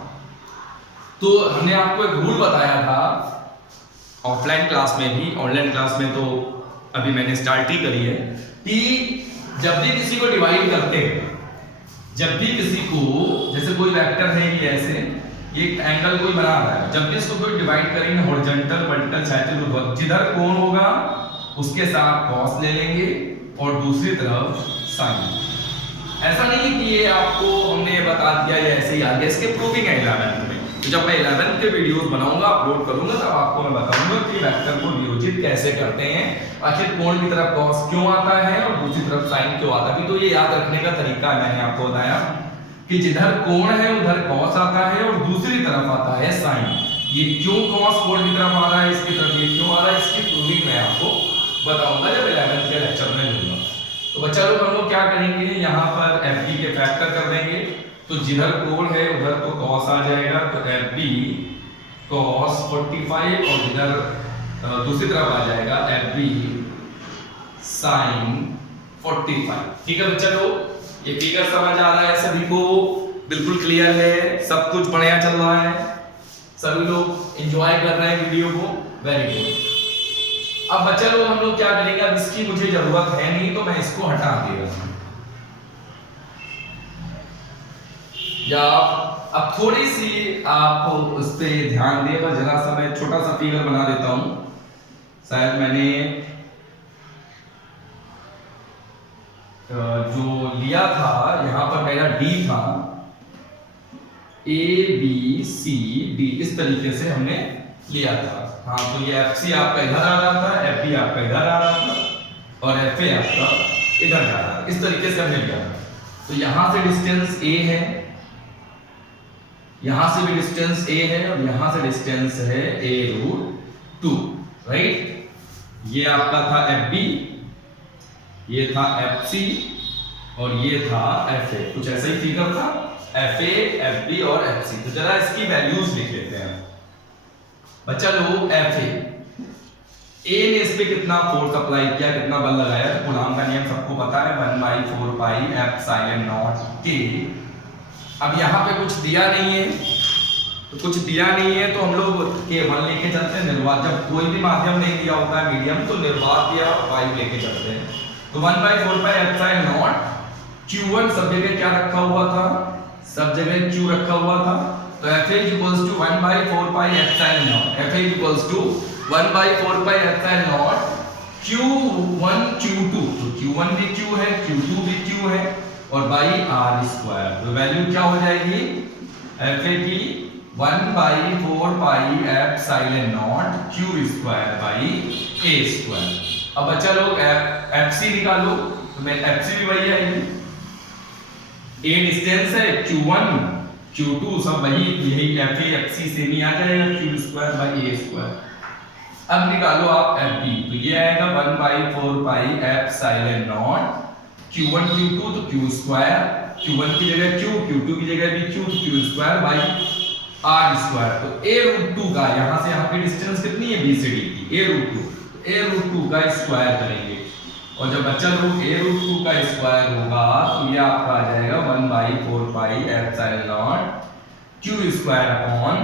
तो हमने आपको एक रूल बताया था ऑफलाइन क्लास में भी, ऑनलाइन क्लास में तो अभी मैंने स्टार्ट ही करी है, कि जब भी किसी को डिवाइड करते हैं, जब भी किसी को, जैसे कोई वेक्टर है ये ऐसे एक एंगल कोई बना रहा है, जब भी इसको कोई डिवाइड करेंगे हॉरिजॉन्टल, वर्टिकल, क्षैतिज, ऊर्ध्वाधर, जिधर कोण होगा उसके साथ कॉस ले लेंगे और दूसरी तरफ साइन। ऐसा नहीं है कि ये आपको हमने बता दिया ये ऐसे ही आ गया, इसके प्रूविंग है 11th में। तो जब मैं 11th के वीडियोस बनाऊंगा, अपलोड करूंगा, तब आपको मैं बताऊंगा कि वेक्टर को नियोजित कैसे करते हैं, आखिर कोण की तरफ cos क्यों आता है और दूसरी तरफ sin क्यों आता है। अभी तो ये याद रखने का तरीका मैंने आपको बताया कि जिधर कोण है उधर cos आता है और दूसरी तरफ आता है sin। ये क्यों cos कोण की तरफ आ रहा है, इसकी तरफ ये क्यों आ रहा है, इसकी प्रूविंग मैं आपको बताऊंगा जब 11th के लेक्चर में लूंगा। तो बच्चा लोग हम लोग क्या करेंगे, यहाँ पर FB के फैक्टर कर देंगे। तो जिधर कोण है उधर तो cos आ जाएगा, तो FB cos 45 और इधर दूसरी तरफ आ जाएगा FB sin 45। ठीक है बच्चा लोग, ये फिगर समझ आ रहा है सभी को, बिल्कुल क्लियर है, सब कुछ बढ़िया चल रहा है, सभी लोग एंजॉय कर रहे हैं वीडियो को, वेरी गुड। अब बच्चा लोग हम लोग क्या करेंगे, अब इसकी मुझे जरूरत है नहीं तो मैं इसको हटा देगा, या अब थोड़ी सी आप उस पे ध्यान दिए, बस जरा सा मैं छोटा सा फिगर बना देता हूं। शायद मैंने जो लिया था यहाँ पर मेरा D था, ABCD इस तरीके से हमने लिया था। हाँ, तो ये FC आपका इधर आ रहा था, FB आपका इधर आ रहा था और FA आपका इधर जा रहा था, इस तरीके से हमने लिया था। तो यहां से डिस्टेंस A है, यहां से भी डिस्टेंस A है और यहां से डिस्टेंस है A√2, राइट। ये आपका था FB, ये था FC और ये था FA, कुछ ऐसा ही फिगर था, FA, FB और FC। तो जरा इसकी वैल्यूज लिख लेते हैं बच्चा लोग। FA, A ने इस पे कितना फोर्स अप्लाई किया, कितना बल लगाया, तो कूलॉम का नियम सबको पता है, 1/4 पाई एप्सिलॉन नॉट K। अब यहाँ पे कुछ दिया नहीं है, तो कुछ दिया नहीं है तो हम लोग K1 लेके चलते हैं, निर्वात जब कोई भी माध्यम नहीं दिया होता है मीडियम, तो निर्वात या वायु लेके चलते हैं। तो 1/4 पाई एप्सिलॉन नॉट Q1 सब जगह क्या रखा हुआ था, सब जगह Q रखा हुआ था, तो FA = 1/4 pi epsilon not, FA = 1/4 pi epsilon not Q1 Q2, तो Q1 भी Q है, Q2 भी Q है और बाई r²। तो वैल्यू क्या हो जाएगी FA की 1/4 pi epsilon not Q² by A²। अब बच्चा लोग FC निकालो, तो मैं FC भी वही आएगी, A डिस्टेंस है, Q1 Q2 सब वही, यही FA FC से भी आ जाएगा, Q² बाई A²। अब निकालो आप FB, तो ये आएगा 1/4 pi epsilon not Q1 Q2, तो Q², Q1 की जगह Q, Q2 की जगह भी Q, तो Q² बाई r²। तो A√2 का यहाँ से यहाँ की डिस्टेंस कितनी है BCD की, A√2, A√2 का स्क्वायर करेंगे और जब बच्चा लोग A√2 का स्क्वायर होगा तो ये आपका आ जाएगा 1/4 pi epsilon not Q² upon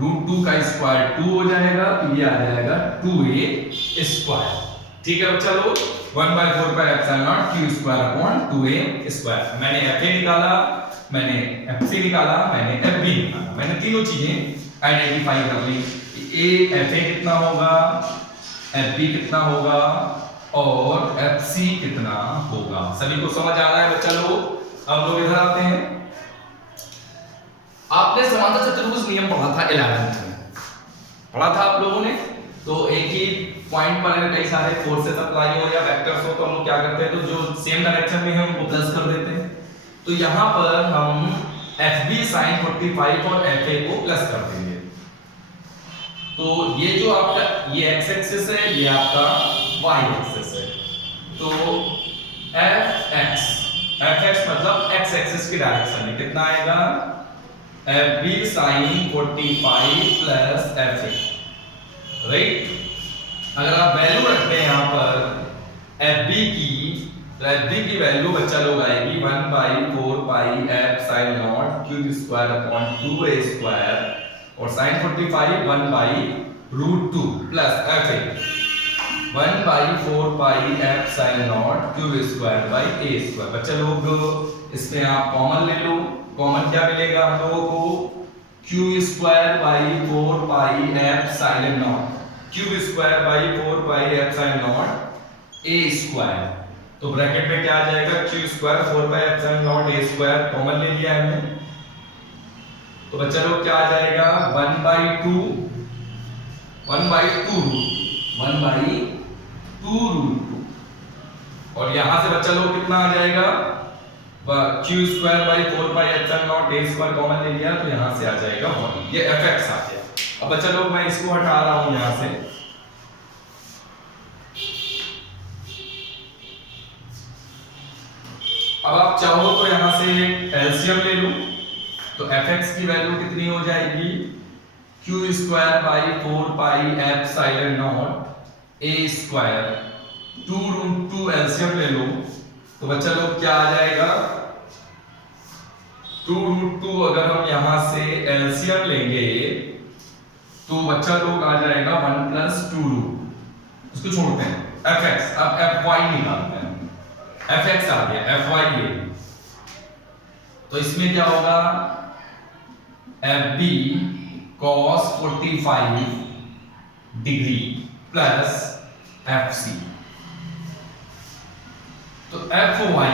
√2 का स्क्वायर 2 हो जाएगा, तो ये आ जाएगा 2a²। ठीक है बच्चा लोग, 1/4 pi epsilon not Q² upon 2a²। मैंने FA निकाला, मैंने FC निकाला, मैंने FB निकाला, मैंने तीनों चीजें आइडेंटिफाई कर ली। FA कितना होगा, FB कितना होगा और FC कितना होगा, सभी को समझ आ रहा है बच्चा लोग। अब लोग इधर आते हैं, आपने समांतर चतुर्भुज नियम पढ़ा था 11th में, पढ़ा था आप लोगों ने। तो एक ही पॉइंट पर अगर कई सारे फोर्सेस अप्लाई हो या वेक्टर्स हो तो हम लोग क्या करते हैं, तो जो सेम डायरेक्शन में है उनको प्लस कर देते हैं। तो यहाँ पर हम FB sin 45 और FA को प्लस कर देंगे। तो ये जो आपका ये x एक्सिस है, ये आपका y एक्सिस है, तो fx मतलब x एक्सिस की डायरेक्शन में कितना आएगा, FB sin 45 plus FA, right. अगर आप वैल्यू रखते हैं यहाँ पर FB की, तो FB की वैल्यू बच्चा लोग आएगी 1/4 pi epsilon not Q² upon 2a² और sin 45 1/√2 plus FA 1/4 pi epsilon not Q² by a²। बच्चा लोग इसमें आप कॉमन ले लो, कॉमन क्या मिलेगा हम लोगों को, Q² by 4 pi epsilon not, Q² by 4 pi epsilon naught A square, तो ब्रैकेट में क्या आ जाएगा Q square 4 pi epsilon naught A square, common ले लिया हमने, तो बच्चा लोग क्या आ जाएगा 1/2 रूट 2, और यहां से बच्चा लोग कितना आ जाएगा Q square by 4 pi epsilon naught A square common ले लिया, तो यहां से आ जाएगा 1, ये fx आ गया। अब बच्चा लोग मैं इसको हटा रहा हूं यहां से, अब आप चाहो तो यहां से एलसीएम ले लो, तो fx की वैल्यू कितनी हो जाएगी Q square by 4 pi epsilon naught A square 2 root 2, LCM ले लो, तो बच्चा लोग क्या आ जाएगा 2 रूट 2, अगर हम यहां से एलसीएम लेंगे तो बच्चा लोग आ जाएगा 1 प्लस 2 रूट, उसको छोड़ते हैं fx, अब fy निकालते हैं, fx आ गया fy ये, तो इसमें क्या होगा fb cos 45 degree plus fc, तो fy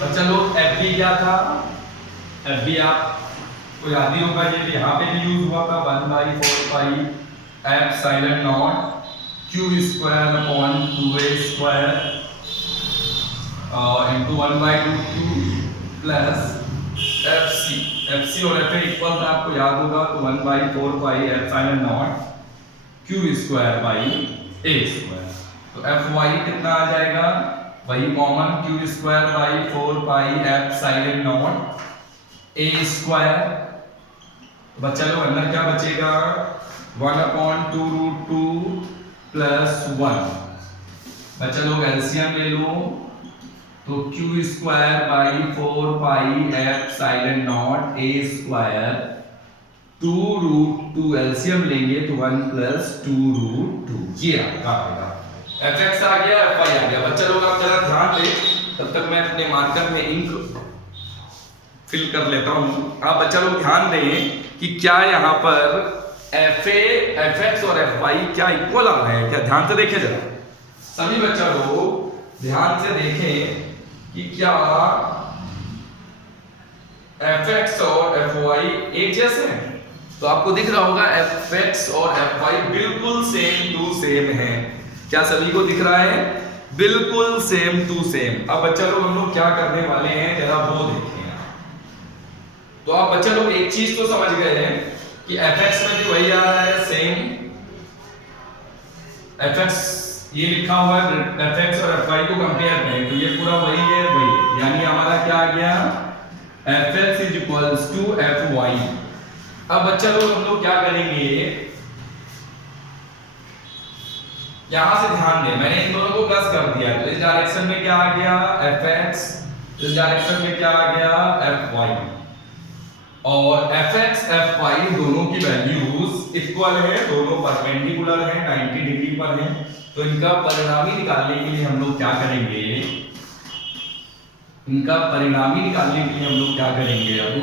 बच्चा लोग fb क्या था, fb आपको याद ही होगा, ये यहाँ पे भी यूज हुआ था 1/4 pi epsilon not Q square upon 2a square into 1/2 plus fc और fa इक्वल था, आपको याद होगा, तो 1/4 pi epsilon not Q square by a square, तो fy कितना आ जाएगा वही common Q square by 4 pi epsilon naught a square, बच्चा लोग अंदर क्या बचेगा 1/2 रूट 2 प्लस 1, बच्चा लोग एलसीएम ले लो, तो Q square by 4 pi epsilon naught a square 2 root 2, LCM लेंगे तो 1 प्लस 2 रूट 2, ये आएगा fx आ गया fy आ गया। बच्चा लोग आप जरा ध्यान दें, तब तक मैं अपने मार्कर में इंक फिल कर लेता हूं। आप बच्चा लोग ध्यान दें कि क्या यहाँ पर fa fx और fy क्या इक्वल आ रहे हैं क्या, ध्यान से देखें जरा, सभी बच्चा लोग ध्यान से देखें कि क्या fx और fy एक जैसे हैं, तो आपको दिख रहा होगा fx और fy बिल्कुल सेम टू सेम है, क्या सभी को दिख रहा है बिल्कुल सेम टू सेम। अब बच्चा लोग हम लोग क्या करने वाले हैं जरा वो देखें, तो आप बच्चा लोग एक चीज तो समझ गए हैं कि fx में भी वही आ रहा है सेम, fx ये लिखा हुआ है, fx और fy को कंपेयर करें तो ये पूरा वही है, यानी हमारा क्या आ गया fx is equals to fy। अब बच्चा लोग हम लोग क्या करेंगे, यहां से ध्यान दें, मैंने इन दोनों को प्लस कर दिया, तो इस डायरेक्शन में क्या आ गया fx, इस डायरेक्शन में क्या आ गया fy, और fx fy दोनों की वैल्यूज इक्वल है, दोनों परपेंडिकुलर है, 90 डिग्री पर है, तो इनका परिणामी निकालने के लिए हम लोग क्या करेंगे, इनका परिणामी निकालने के लिए हम लोग क्या करेंगे, अब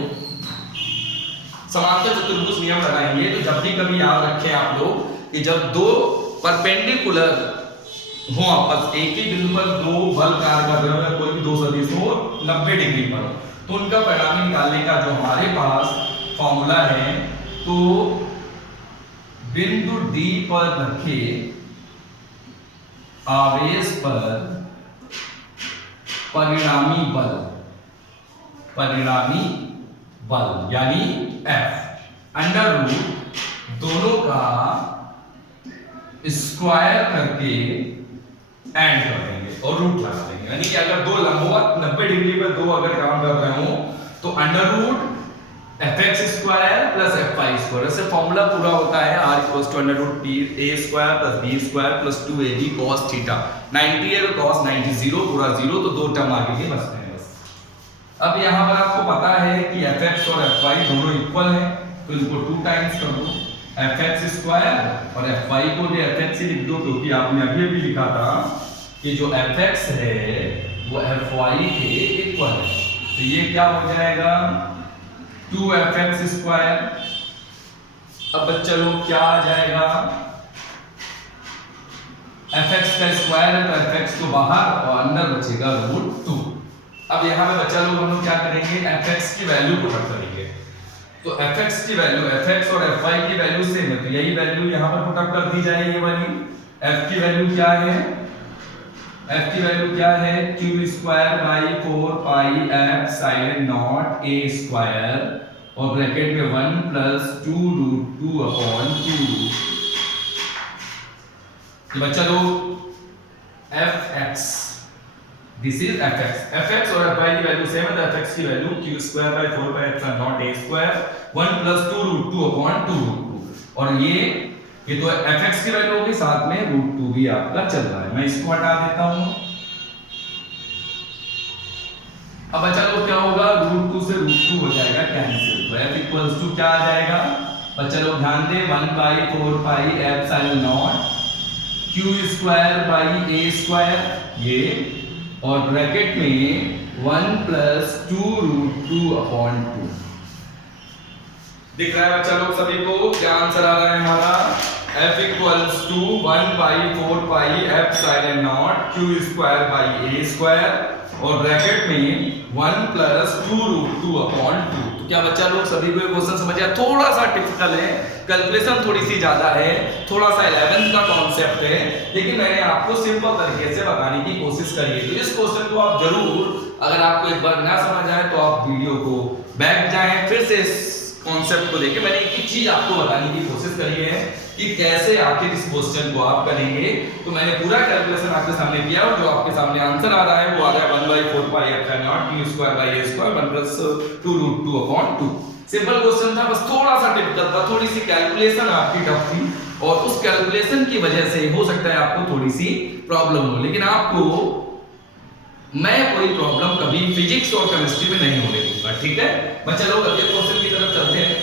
समांतर चतुर्भुज नियम लगाएंगे। तो जब भी कभी याद रखें आप लोग कि जब दो परपेंडिकुलर हो आपस, एक ही बिंदु पर दो बल कार्य कर रहे हो या कोई भी दो सदिश हो 90 डिग्री पर, तो उनका परिणामी निकालने का जो हमारे पास फॉर्मूला है, तो बिंदु D पर रखे आवेश पर परिणामी बल यानी F अंडर रूट दोनों का स्क्वायर करके एंड कर देंगे और रूट लगा देंगे, यानी कि अगर दो लंबवत 90 डिग्री पर दो अगर काम कर रहे हो तो under root fx square plus fy square, ऐसे फॉर्मूला पूरा होता है r equals to under root a square plus b square plus 2ab cos theta, 90 है तो cos 90 0 पूरा 0, तो दो टर्म आगे के बचते हैं बस। अब यहाँ पर आपको पता है कि fx और fy दोनों इक्वल हैं, तो इनको 2 टाइम्स कर दो, fx स्क्वायर और fy को भी fx ही लिख दो, क्योंकि आपने अभी अभी लिखा था कि जो fx है वो fy के इक्वल है, तो ये क्या हो जाएगा 2fx स्क्वायर। अब बच्चा लोग क्या आ जाएगा fx का स्क्वायर है तो fx तो बाहर और अंदर बचेगा √2। अब यहाँ पे बच्चा लोग हम लोग क्या करेंगे, fx की वैल्यू पुट करेंगे। तो fx की वैल्यू, fx और fy की वैल्यू सेम है तो यही वैल्यू यहाँ पर पुट अप कर दी जाए। ये वाली f की वैल्यू क्या है, f की वैल्यू क्या है, q square by 4 pi f sine naught a square और ब्रैकेट में 1 प्लस 2√2 अपॉन 2। बच्चा लोग fx, दिस इज fx और fy की वैल्यू सेम है तो fx की value q square by 4 pi f sine naught a square 1 plus 2√2 upon 2 और ये तो fx की वैल्यू होगी, साथ में √2 भी आपका चल रहा है। मैं इसको हटा देता हूं। अब बच्चा लोग क्या होगा, √2 से √2 हो जाएगा कैंसिल तो f इक्वल्स टू क्या आ जाएगा, बच्चा लोग ध्यान दें 1 by 4 pi f sine naught q square by a square ये और ब्रैकेट में 1 प्लस 2√2 अपॉन 2। दिख रहा है बच्चा लोग सभी को क्या आंसर आ रहा है हमारा, f equals to 1 by 4 pi f sine naught q square by a square और ब्रैकेट में 1 प्लस 2√2 अपॉन 2। तो क्या बच्चा लोग सभी को ये क्वेश्चन समझ आया, थोड़ा सा टिपिकल है, कैलकुलेशन थोड़ी सी ज्यादा है, थोड़ा सा 11th का कॉन्सेप्ट है, लेकिन मैंने आपको सिंपल तरीके से बताने की कोशिश करी है। तो इस क्वेश्चन को आप जरूर, अगर आपको एक बार ना समझ आए तो आप वीडियो को बैक जाएं, फिर से कॉन्सेप्ट को देखें। मैंने एक चीज आपको बताने की कोशिश करी है कि कैसे आखिर इस क्वेश्चन को आप करेंगे। तो मैंने पूरा कैलकुलेशन आपके सामने किया और जो आपके सामने आंसर आ रहा है वो आ रहा है 1 by 4 pi f not q square by a square 1 plus 2√2 upon 2। Simple question था, बस थोड़ा सा टिपिकल था, थोड़ी सी कैलकुलेशन आपकी टफ थी और उस कैलकुलेशन की वजह से हो सकता है आपको थोड़ी सी प्रॉब्लम हो, लेकिन आपको मैं कोई प्रॉब्लम कभी फिजिक्स और केमिस्ट्री में नहीं होने दूंगा, ठीक है। बच्चा लोग अगले क्वेश्चन की तरफ चलते हैं।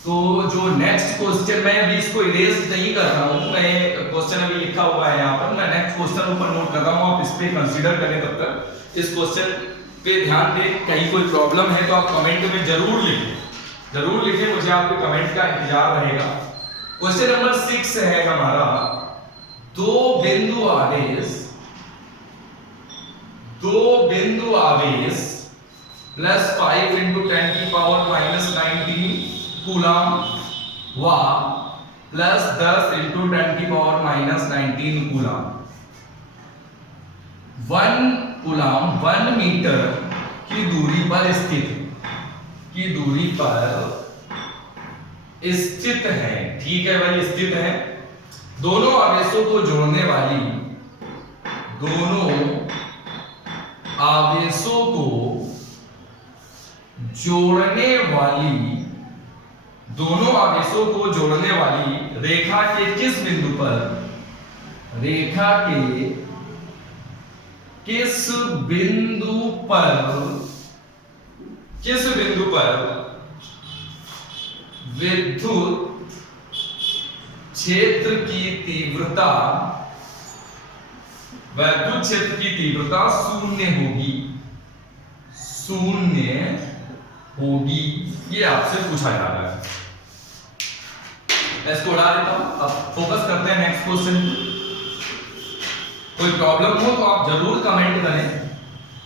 तो जो नेक्स्ट क्वेश्चन, मैं अभी इसको इरेज नहीं कर रहा हूं, मैं क्वेश्चन अभी लिखा हुआ है यहाँ पर, मैं नेक्स्ट क्वेश्चन ऊपर नोट कर रहा हूं, आप इस पे कंसीडर करें। तब तक इस क्वेश्चन पे ध्यान दें, कहीं कोई प्रॉब्लम है तो आप कमेंट में जरूर लिखें, मुझे आपके कमेंट का इंतजार रहेगा। क्वेश्चन नंबर 6 है हमारा, दो बिंदु आवेश प्लस 5 इंटू 10 की पावर माइनस 19 कूलम व प्लस 10 इंटू 10 की पावर माइनस 19 कूलम 1 मीटर की दूरी पर स्थित है, ठीक है भाई, स्थित है। दोनों आवेशों को जोड़ने वाली रेखा के किस बिंदु पर विद्युत क्षेत्र की तीव्रता शून्य होगी, ये आपसे पूछा जा रहा है। इसको उड़ा देता हूं, अब फोकस करते हैं नेक्स्ट क्वेश्चन पे। कोई प्रॉब्लम हो तो आप जरूर कमेंट करें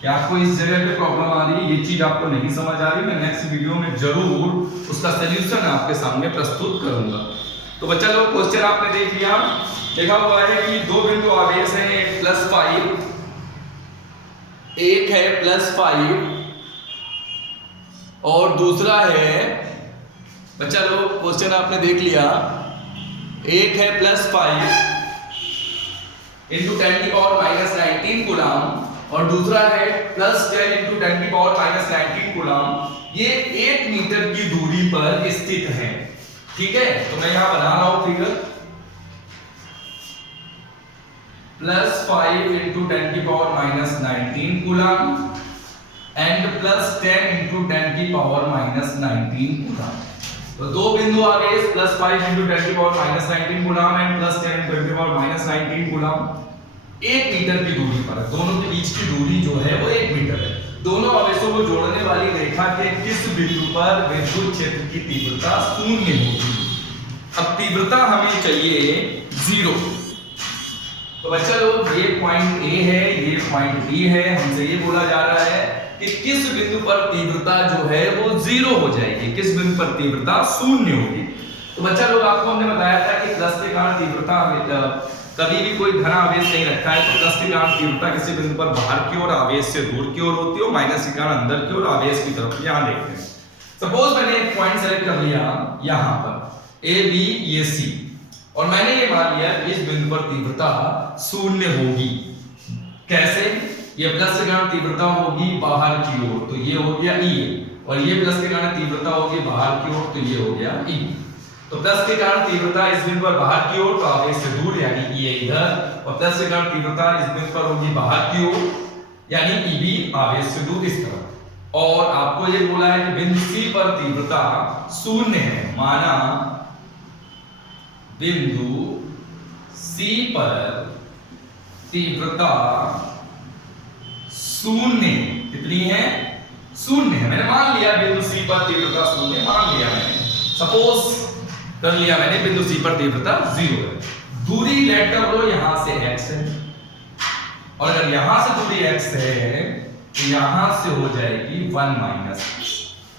कि आपको इस जगह पे प्रॉब्लम आ रही है, ये चीज आपको नहीं समझ आ रही, मैं नेक्स्ट वीडियो में जरूर उसका सलूशन आपके सामने प्रस्तुत करूंगा। तो बच्चा लोग क्वेश्चन आपने देख लिया, लिखा हुआ है कि दो बिंदु आवेश हैं, एक है +5 और दूसरा है, बच्चा लोग क्वेश्चन आपने देख लिया, एक है +5 इंटू 10 की पावर माइनस 19 कूलम और दूसरा है +10 इंटू 10 की पावर माइनस 19 कूलम। ये 1 मीटर की दूरी पर स्थित है, ठीक है। तो मैं यहां बना रहा हूं फिगर, +5 इंटू 10 की power minus 19 coulomb and +10 into 10 की पावर माइनस 19 कूलम। तो दो बिंदु आवेश +5 इंटू 10 की power minus 19 coulomb and +10 into 10 की पावर माइनस 19 कूलम 1 मीटर की दूरी पर, दोनों के बीच की दूरी जो है वो 1 मीटर है। दोनों आवेशों को जोड़ने वाली रेखा के किस बिंदु पर विद्युत क्षेत्र की तीव्रता शून्य होगी। अब तीव्रता हमें चाहिए 0, तो बच्चा लोग ये पॉइंट ए है, ये पॉइंट बी है। हमसे ये बोला जा रहा है कि किस बिंदु पर तीव्रता जो है वो जीरो हो जाएगी, किस बिंदु पर तीव्रता शून्य होगी। तो बच्चा लोग आपको हमने बताया था कि प्लस के कारण तीव्रता कभी भी कोई धन आवेश नहीं रखा है तो प्लस के कारण तीव्रता किसी बिंदु पर बाहर की ओर आवेश से दूर की ओर होती है, और माइनस के कारण अंदर की ओर आवेश की तरफ। यहां देखते हैं, सपोज मैंने एक पॉइंट सेलेक्ट कर लिया यहां पर ए बी ये सी, और मैंने ये मान लिया इस बिंदु पर तीव्रता शून्य होगी। कैसे? ये प्लस के कारण तीव्रता होगी बाहर की ओर, तो ये हो गया ई, और ये प्लस के कारण तीव्रता होगी बाहर की ओर, तो ये हो गया ई। तो प्लस के कारण तीव्रता इस बिंदु पर बाहर की ओर, तो आवेश से दूर यानी ई है इधर, और प्लस के कारण तीव्रता इस बिंदु पर होगी बाहर की ओर यानी ई बी आवेश से दूर इस तरफ। और आपको ये बोला है कि बिंदु सी पर तीव्रता शून्य है। माना बिंदु सी पर तीव्रता शून्य, कितनी है? शून्य है। मैंने मान लिया बिंदु सी पर तीव्रता शून्य, मान लिया मैंने, सपोज कर लिया मैंने बिंदु सी पर तीव्रता 0 है। दूरी लेट कर लो यहां से x है, और अगर यहां से दूरी x है तो यहां से हो जाएगी 1 माइनस,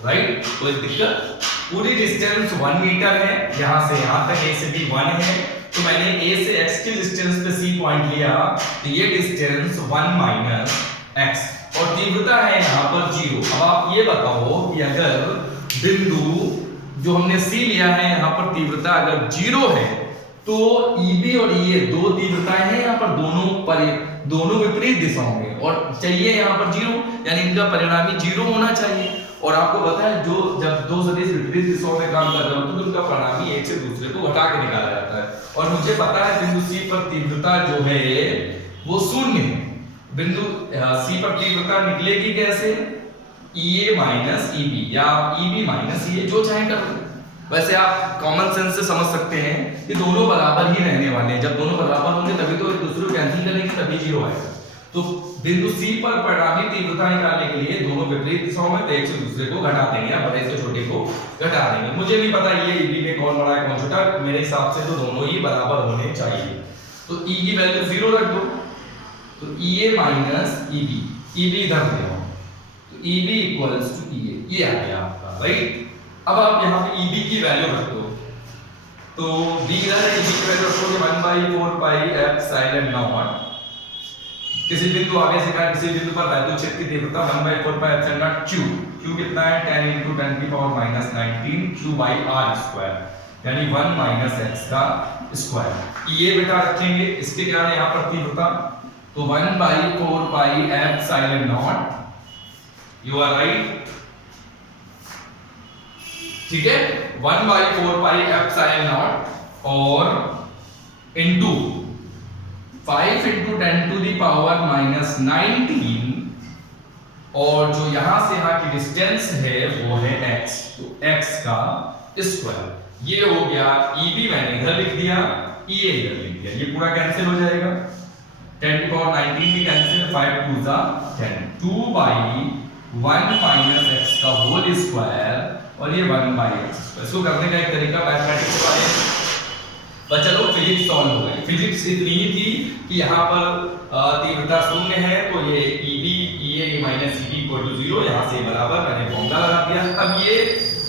राइट? कोई दिक्कत? पूरी डिस्टेंस 1 मीटर है, यहां से यहां तक a से b 1 है, तो मैंने a से x की डिस्टेंस पे c पॉइंट लिया, तो ये डिस्टेंस 1 माइनस x, और तीव्रता है यहां पर 0। अब आप ये बताओ कि अगर बिंदु जो हमने c लिया है यहां पर तीव्रता अगर 0 है, तो EB और EA दो तीव्रताएं हैं यहां पर, दोनों विपरीत दिशाओं में, और चाहिए यहां पर 0, यानी इनका परिणामी 0 होना चाहिए। और आपको पता है जो जब दो सदिश विपरीत दिशाओं में काम कर रहे होते हैं तो उनका परिणामी एक से दूसरे को घटा के निकाला जाता है। और मुझे पता है बिंदु C पर तीव्रता जो है वो शून्य है। बिंदु C पर तीव्रता निकलेगी कैसे? EA माइनस EB, या आप EB माइनस EA जो चाहे कर लो। वैसे आप कॉमन सेंस से समझ सकते हैं कि दोनों बराबर ही रहने वाले हैं। जब दोनों बराबर होंगे तभी तो एक दूसरे को कैंसिल करेंगे, तभी 0 आएगा। तो बिंदु C पर परिणामी तीव्रता निकालने के लिए दोनों विपरीत दिशाओं में एक से दूसरे को घटा देंगे, या बड़े से छोटे को घटा देंगे। मुझे नहीं पता ये EB में कौन बड़ा है कौन छोटा, मेरे हिसाब से तो दोनों ही बराबर होने चाहिए। तो E की वैल्यू 0 रख दो, तो EA माइनस EB, EB इधर ले आओ, तो EB इक्वल्स टू EA, ये आ गया आपका, राइट? अब आप यहाँ पे EB की वैल्यू रख दो, तो B इधर है, EB की वैल्यू रखोगे 1/4 पाई एप्सिलॉन नॉट। किसी बिंदु आगे से कहा किसी बिंदु पर वैद्युत क्षेत्र की तीव्रता 1/4 pi epsilon not q, q कितना है? 10 × 10 की पावर माइनस 19 q/r², यानी 1 माइनस x का स्क्वायर। ये बेटा रखेंगे, इसके क्या है यहाँ पर तीव्रता, तो 1/4 pi epsilon naught, you are right, ठीक है? 1/4 पाई एप्सिलॉन नॉट और into 5 × 10 to the power minus 19, और जो यहां से यहां की डिस्टेंस है वो है x, तो x का स्क्वायर। ये हो गया EB, मैंने इधर लिख दिया, EA इधर लिख दिया, ये पूरा कैंसिल हो जाएगा। 10 की पावर 19 भी कैंसिल, 5 × 2 = 10, 2/1 माइनस x का होल स्क्वायर, और ये 1/x। इसको करने का एक तरीका मैथमेटिक्स वाले, बच्चा लोग फिजिक्स सॉल्व हो गई। फिजिक्स इतनी ही थी कि यहाँ पर तीव्रता शून्य है, तो ये EB EA minus EB equal to 0, यहाँ से बराबर, मैंने फॉर्मूला लगा दिया। अब ये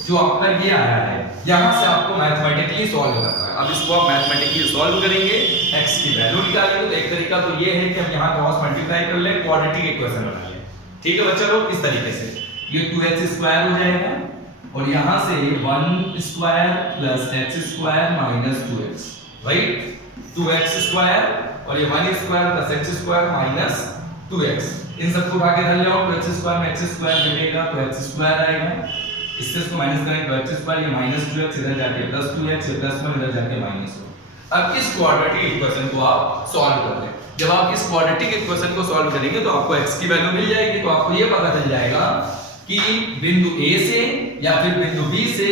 जो आपका ये आया है, यहाँ से आपको मैथमेटिकली सॉल्व करना है। अब इसको आप मैथमेटिकली सॉल्व करेंगे, x की वैल्यू निकालेंगे। तो एक तरीका तो ये है कि हम यहाँ क्रॉस मल्टीप्लाई कर ले, क्वाड्रेटिक इक्वेशन बना ले, ठीक है बच्चा लोग? इस तरीके से ये 2x² हो जाएगा, और यहाँ से 1² + x² minus 2x, right? 2x² और ये 1² + x² माइनस 2x, इन सबको उठा के इधर ले आओ, तो x² में x² मिलेगा तो x² आएगा, इससे इसको माइनस करेंगे तो x², ये माइनस 2x इधर जाके प्लस 2x, ये प्लस 1 इधर जाके माइनस 1। अब इस क्वाड्रेटिक इक्वेशन को आप सॉल्व कर लें। जब आप इस क्वाड्रेटिक इक्वेशन को सॉल्व करेंगे तो आपको x की वैल्यू मिल जाएगी, तो आपको ये पता चल जाएगा कि बिंदु A से या फिर बिंदु B से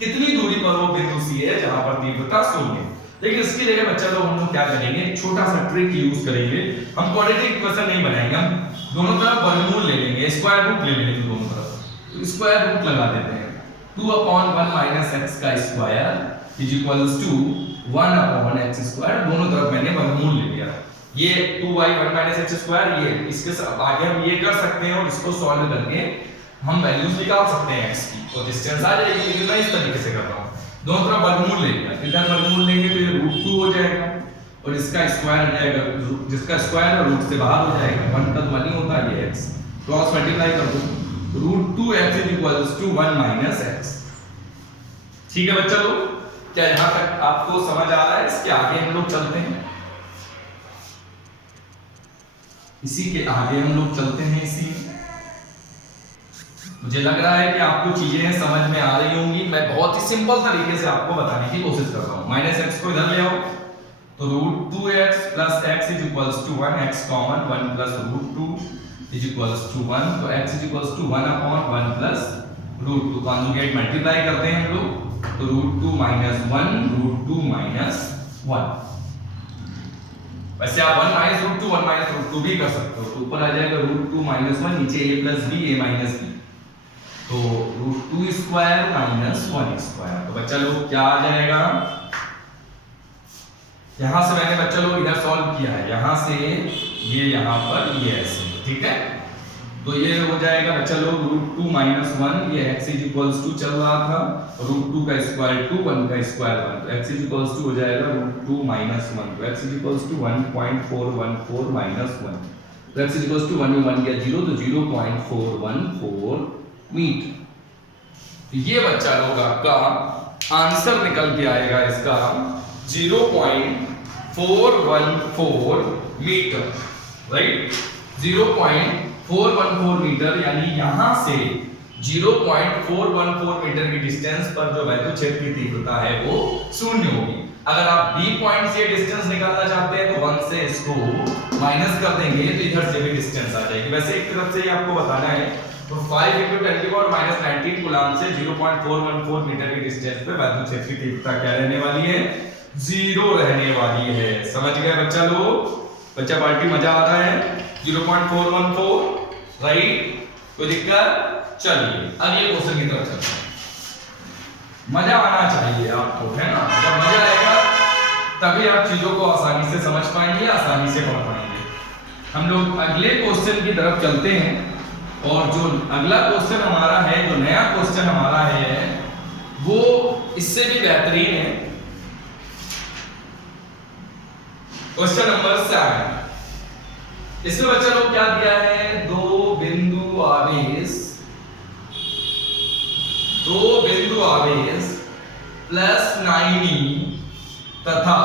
कितनी दूरी पर वो बिंदु C है जहां पर तीव्रता शून्य है। लेकिन इसके लिए बच्चा लोग हम लोग क्या करेंगे, छोटा सा ट्रिक यूज करेंगे। हम क्वाड्रेटिक इक्वेशन नहीं बनाएंगे, हम दोनों तरफ वर्गमूल ले लेंगे, स्क्वायर रूट ले लेंगे दोनों तरफ, तो स्क्वायर रूट लगा देते हैं। 2/1 माइनस x का square is equals to 1/x², दोनों तरफ मैंने वर्गमूल ले लिया। ये 2y 1 माइनस एक्स स्क्वायर, ये इसके आगे हम ये कर सकते हैं और इसको सॉल्व करके हम वैल्यूज निकाल सकते हैं x की और डिस्टेंस आ जाएगी। लेकिन मैं इस तरीके से कर रहा हूँ, दोनों तरफ वर्गमूल लेंगे, इधर वर्गमूल लेंगे तो ये √2 हो जाएगा और इसका स्क्वायर हो जाएगा, जिसका स्क्वायर रूट से बाहर हो जाएगा, 1 तक 1 ही होता है ये x, क्रॉस मल्टीप्लाई कर दो, √2x = 1 माइनस x। ठीक है बच्चा लोग, क्या यहां तक आपको समझ आ रहा है? इसके आगे हम लोग चलते हैं, इसी के आगे हम लोग चलते हैं। इसी मुझे लग रहा है कि आपको चीजें समझ में आ रही होंगी। मैं बहुत ही सिंपल तरीके से आपको बताने की कोशिश कर रहा हूं। माइनस x को इधर ले आओ तो √2x + x = 1, x कॉमन 1 + √2 = 1, तो x = 1/1 + √2, कॉन्जुगेट मल्टीप्लाई करते हैं हम लोग तो √2 - 1 √2 - 1। वैसे आप 1 - √2 1 - √2 भी कर सकते हो, तो ऊपर आ जाएगा √2 - 1, नीचे a + b a - b, तो √2² - 1²। तो बच्चा लोग क्या आ जाएगा, यहां से मैंने बच्चा लोग इधर सॉल्व किया है, यहां से ये यहां पर ये ऐसे, ठीक है, तो ये हो जाएगा बच्चा लोग √2 - 1, ये x = चल रहा था, √2 का स्क्वायर 2, 1 का स्क्वायर 1, तो x = हो जाएगा √2 - 1, तो x = 1.414 - 1, तो x = 1 में 1 गया 0, तो 0.414 मीटर। तो ये बच्चा लोग आपका आंसर निकल के आएगा इसका 0.414 मीटर, राइट, 0.414 मीटर, यानी यहां से 0.414 मीटर की डिस्टेंस पर जो वैद्युत क्षेत्र की तीव्रता है वो 0 होगी। अगर आप B पॉइंट से डिस्टेंस निकालना चाहते हैं तो 1 से इसको माइनस कर देंगे तो इधर से भी डिस्टेंस आ जाएगी। वैसे एक तरफ से ही आपको बताना है, तो 5 × 10⁻⁻19 कूलम से 0.414 मीटर की डिस्टेंस पे वैद्युत क्षेत्र की तीव्रता क्या रहने वाली है, 0 रहने वाली है। समझ गए बच्चा लोग? बच्चा पार्टी मजा आ रहा है? 0.414, राइट, कोई दिक्कत? चलिए अब ये क्वेश्चन की तरफ चलते हैं। मजा आना चाहिए आपको, है ना? जब मजा आएगा तभी आप चीजों को आसानी से समझ पाएंगे, आसानी से पढ़ पाएंगे। हम लोग अगले क्वेश्चन की तरफ चलते हैं, और जो अगला क्वेश्चन हमारा है, जो नया क्वेश्चन हमारा है, वो इससे भी बेहतरीन है। क्वेश्चन नंबर 7, इसमें बच्चा लोग क्या दिया है, दो बिंदु आवेश +9e तथा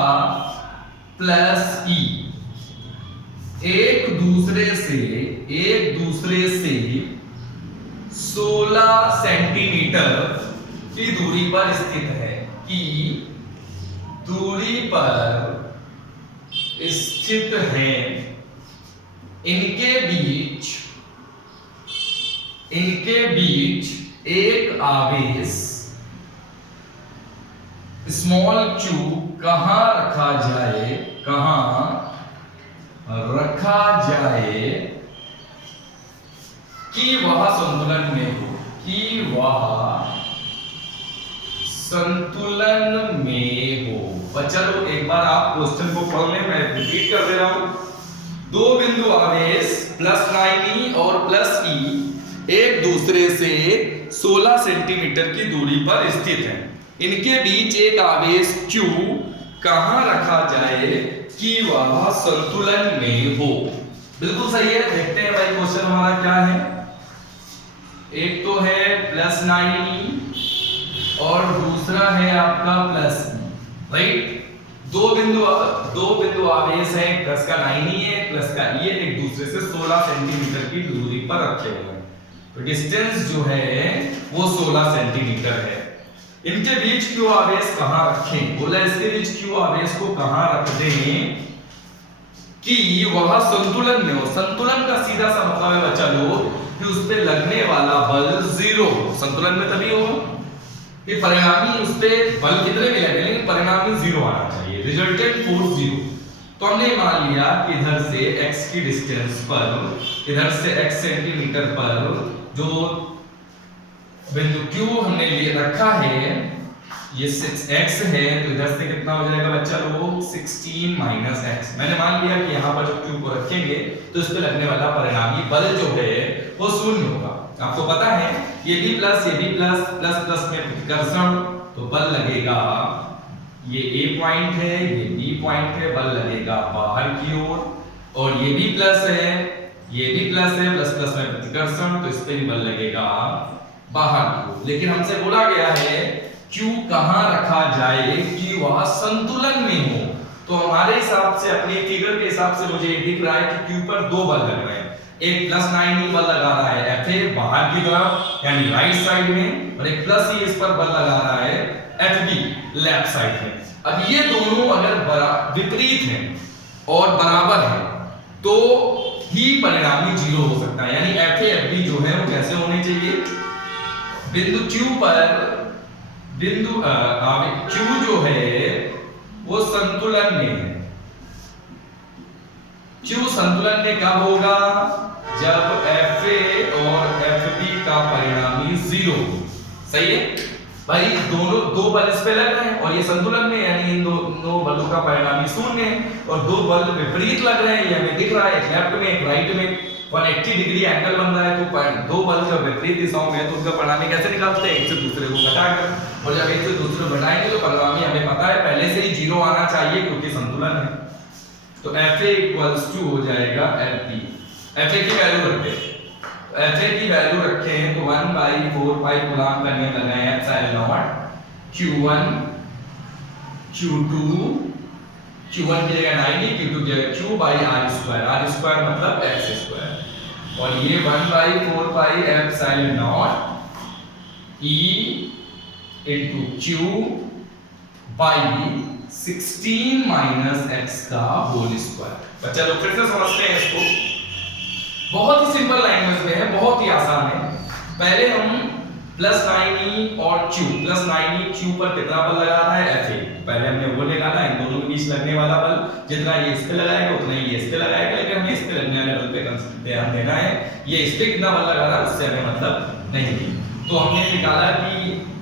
+e एक दूसरे से 16 सेंटीमीटर की दूरी पर स्थित है, की दूरी पर स्थित है। इनके बीच एक आवेश स्मॉल q कहां रखा जाए कि वह संतुलन में हो। बच्चा लोग एक बार आप क्वेश्चन को पढ़ लें, मैं रिपीट कर दे रहा हूं। दो बिंदु आवेश +9e और +e एक दूसरे से 16 सेंटीमीटर की दूरी पर स्थित हैं। इनके बीच एक आवेश q कहां रखा जाए कि वह संतुलन में हो। बिल्कुल सही है। देखते हैं भाई क्वेश्चन हमारा क्या है। एक तो है +9e और दूसरा है आपका +e, राइट। दो बिंदु आवेश हैं, प्लस का 9e है, प्लस का e है, एक दूसरे से 16 सेंटीमीटर की दूरी पर रखे हुए हैं। तो डिस्टेंस जो है वो 16 सेंटीमीटर है। इनके बीच q आवेश कहां रखें, बोला इसके बीच q आवेश को कहां रख दें कि वह संतुलन में हो। संतुलन का सीधा सा मतलब है बच्चा लोग कि उस पे लगने वाला बल 0 हो। संतुलन में तभी हो कि परिणामी उस पे बल कितने भी लगे लेकिन परिणामी 0 आना चाहिए, रिजल्टेंट फोर्स 0। तो हमने मान लिया कि इधर से x की डिस्टेंस पर, इधर से x सेंटीमीटर पर जो बिंदु q हमने लिए रखा है ये 6x है तो इधर से कितना हो जाएगा बच्चा लोग 16 माइनस x। मैंने मान लिया कि यहाँ पर जो क्यूब को रखेंगे तो इस पे लगने वाला परिणामी बल जो है वो शून्य होगा। आपको पता है ये भी प्लस प्लस प्लस में प्रतिकर्षण, तो बल लगेगा, ये A पॉइंट है ये B पॉइंट है, बल लगेगा बाहर की ओर, और ये भी प्लस है ये भी प्लस है, प्लस प्लस में प्रतिकर्षण, तो इस पे भी बल लगेगा बाहर की ओर। लेकिन हमसे बोला गया है Q कहां रखा जाए कि वह संतुलन में हो। तो हमारे हिसाब से अपने फिगर के हिसाब से मुझे ये दिख रहा है कि Q पर दो बल लग रहे हैं, एक प्लस 9 बल लगा रहा है FA बाहर की तरफ यानी राइट साइड में, और एक प्लस ही इस पर बल लगा रहा है FB लेफ्ट साइड में। अब ये दोनों अगर विपरीत हैं और बराबर है तो ही परिणामी जीरो हो सकता है, यानी FA FB जो है वो कैसे होने चाहिए, बिंदु Q पर बिंदु Q जो है वो संतुलन में है। Q संतुलन में कब होगा, जब FA और FB का परिणामी जीरो। सही है भाई, दोनों दो बल इस पे लग रहे हैं और ये संतुलन में, यानी इन दोनों बलों का परिणामी शून्य है, और दो बल विपरीत लग रहे हैं, ये हमें दिख रहा है, एक लेफ्ट में एक राइट में 180 डिग्री एंगल बन रहा है। तो दो बल जब विपरीत दिशाओं में है तो उनका परिणामी कैसे निकालते हैं, एक से दूसरे को घटाकर, और जब एक से दूसरे को घटाएंगे तो परिणामी हमें पता है पहले से ही जीरो आना चाहिए क्योंकि संतुलन है। तो FA इक्वल्स टू हो जाएगा FB। FA की वैल्यू रखते हैं, FA की वैल्यू रखे हैं तो 1/4 कूलम का नियम लगाए हैं, एप्सिलॉन Q1 Q2 Q1 की जगह 90, Q2 की जगह Q/r², r² मतलब x², और ये 1/4 epsilon E into Q by 16 minus x का होल स्क्वायर। बच्चा लोग फिर से समझते हैं इसको, बहुत ही सिंपल लैंग्वेज में है, बहुत ही आसान है। पहले हम प्लस 9e और Q, प्लस 9e Q पर कितना बल लगा रहा है FA, पहले हमने वो निकाला, इन दोनों के बीच लगने वाला बल जितना ये इस पे लगाएगा उतना ही ये इस पे लगाएगा, लेकिन हमें इस पे लगने वाले बल पे ध्यान देना है, ये इस पे कितना बल लगा रहा है उससे हमें मतलब नहीं। तो हमने निकाला कि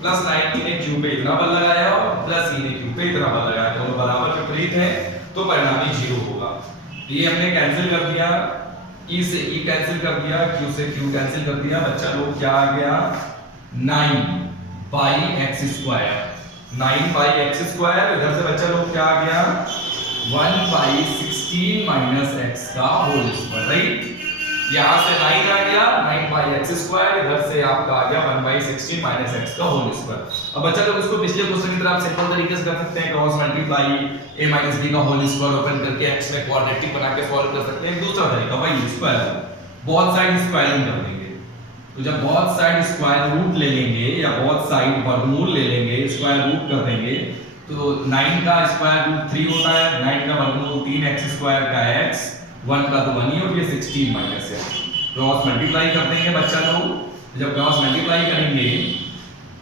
प्लस 9e ने Q पे इतना बल लगाया और प्लस e ने Q पे इतना बल लगाया, दोनों बराबर विपरीत है तो परिणामी जीरो होगा। ये हमने कैंसिल कर दिया, E से E कैंसिल कर दिया, Q से Q कैंसिल कर दिया, बच्चा लोग क्या आ गया 9/x², 9/x², इधर से बच्चा लोग क्या आ गया 1/16 माइनस x का होल स्क्वायर, राइट। यहां से 9 आ गया 9/x², इधर से आपका आ गया 1/16 माइनस x का होल स्क्वायर। अब बच्चा लोग इसको पिछले क्वेश्चन की तरह आप सिंपल तरीके से कर सकते हैं, cross multiply a minus b का होल स्क्वायर ओपन करके x में क्वाड्रेटिक बना के सॉल्व कर सकते हैं। दूसरा तरीका भाई स्क्वायर, बहुत साइड स्क्वायरिंग कर देंगे, तो जब बहुत साइड स्क्वायर रूट ले लेंगे या बहुत साइड वर्गमूल ले लेंगे, स्क्वायर रूट कर देंगे, तो 9 का स्क्वायर रूट 3 होता है, 9 का वर्गमूल 3x² का x, 1 का तो 1 ही, और ये 16 माइनस है। क्रॉस मल्टीप्लाई कर देंगे बच्चा लोग, जब क्रॉस मल्टीप्लाई करेंगे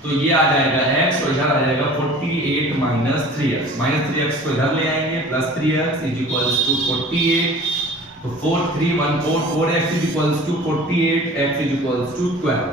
तो ये आ जाएगा x और इधर आ जाएगा 48 माइनस 3x, माइनस 3x को इधर ले आएंगे, plus 3x is equals to 48, तो 4 3 1 4 4x is equals to 48, x is equals to 12।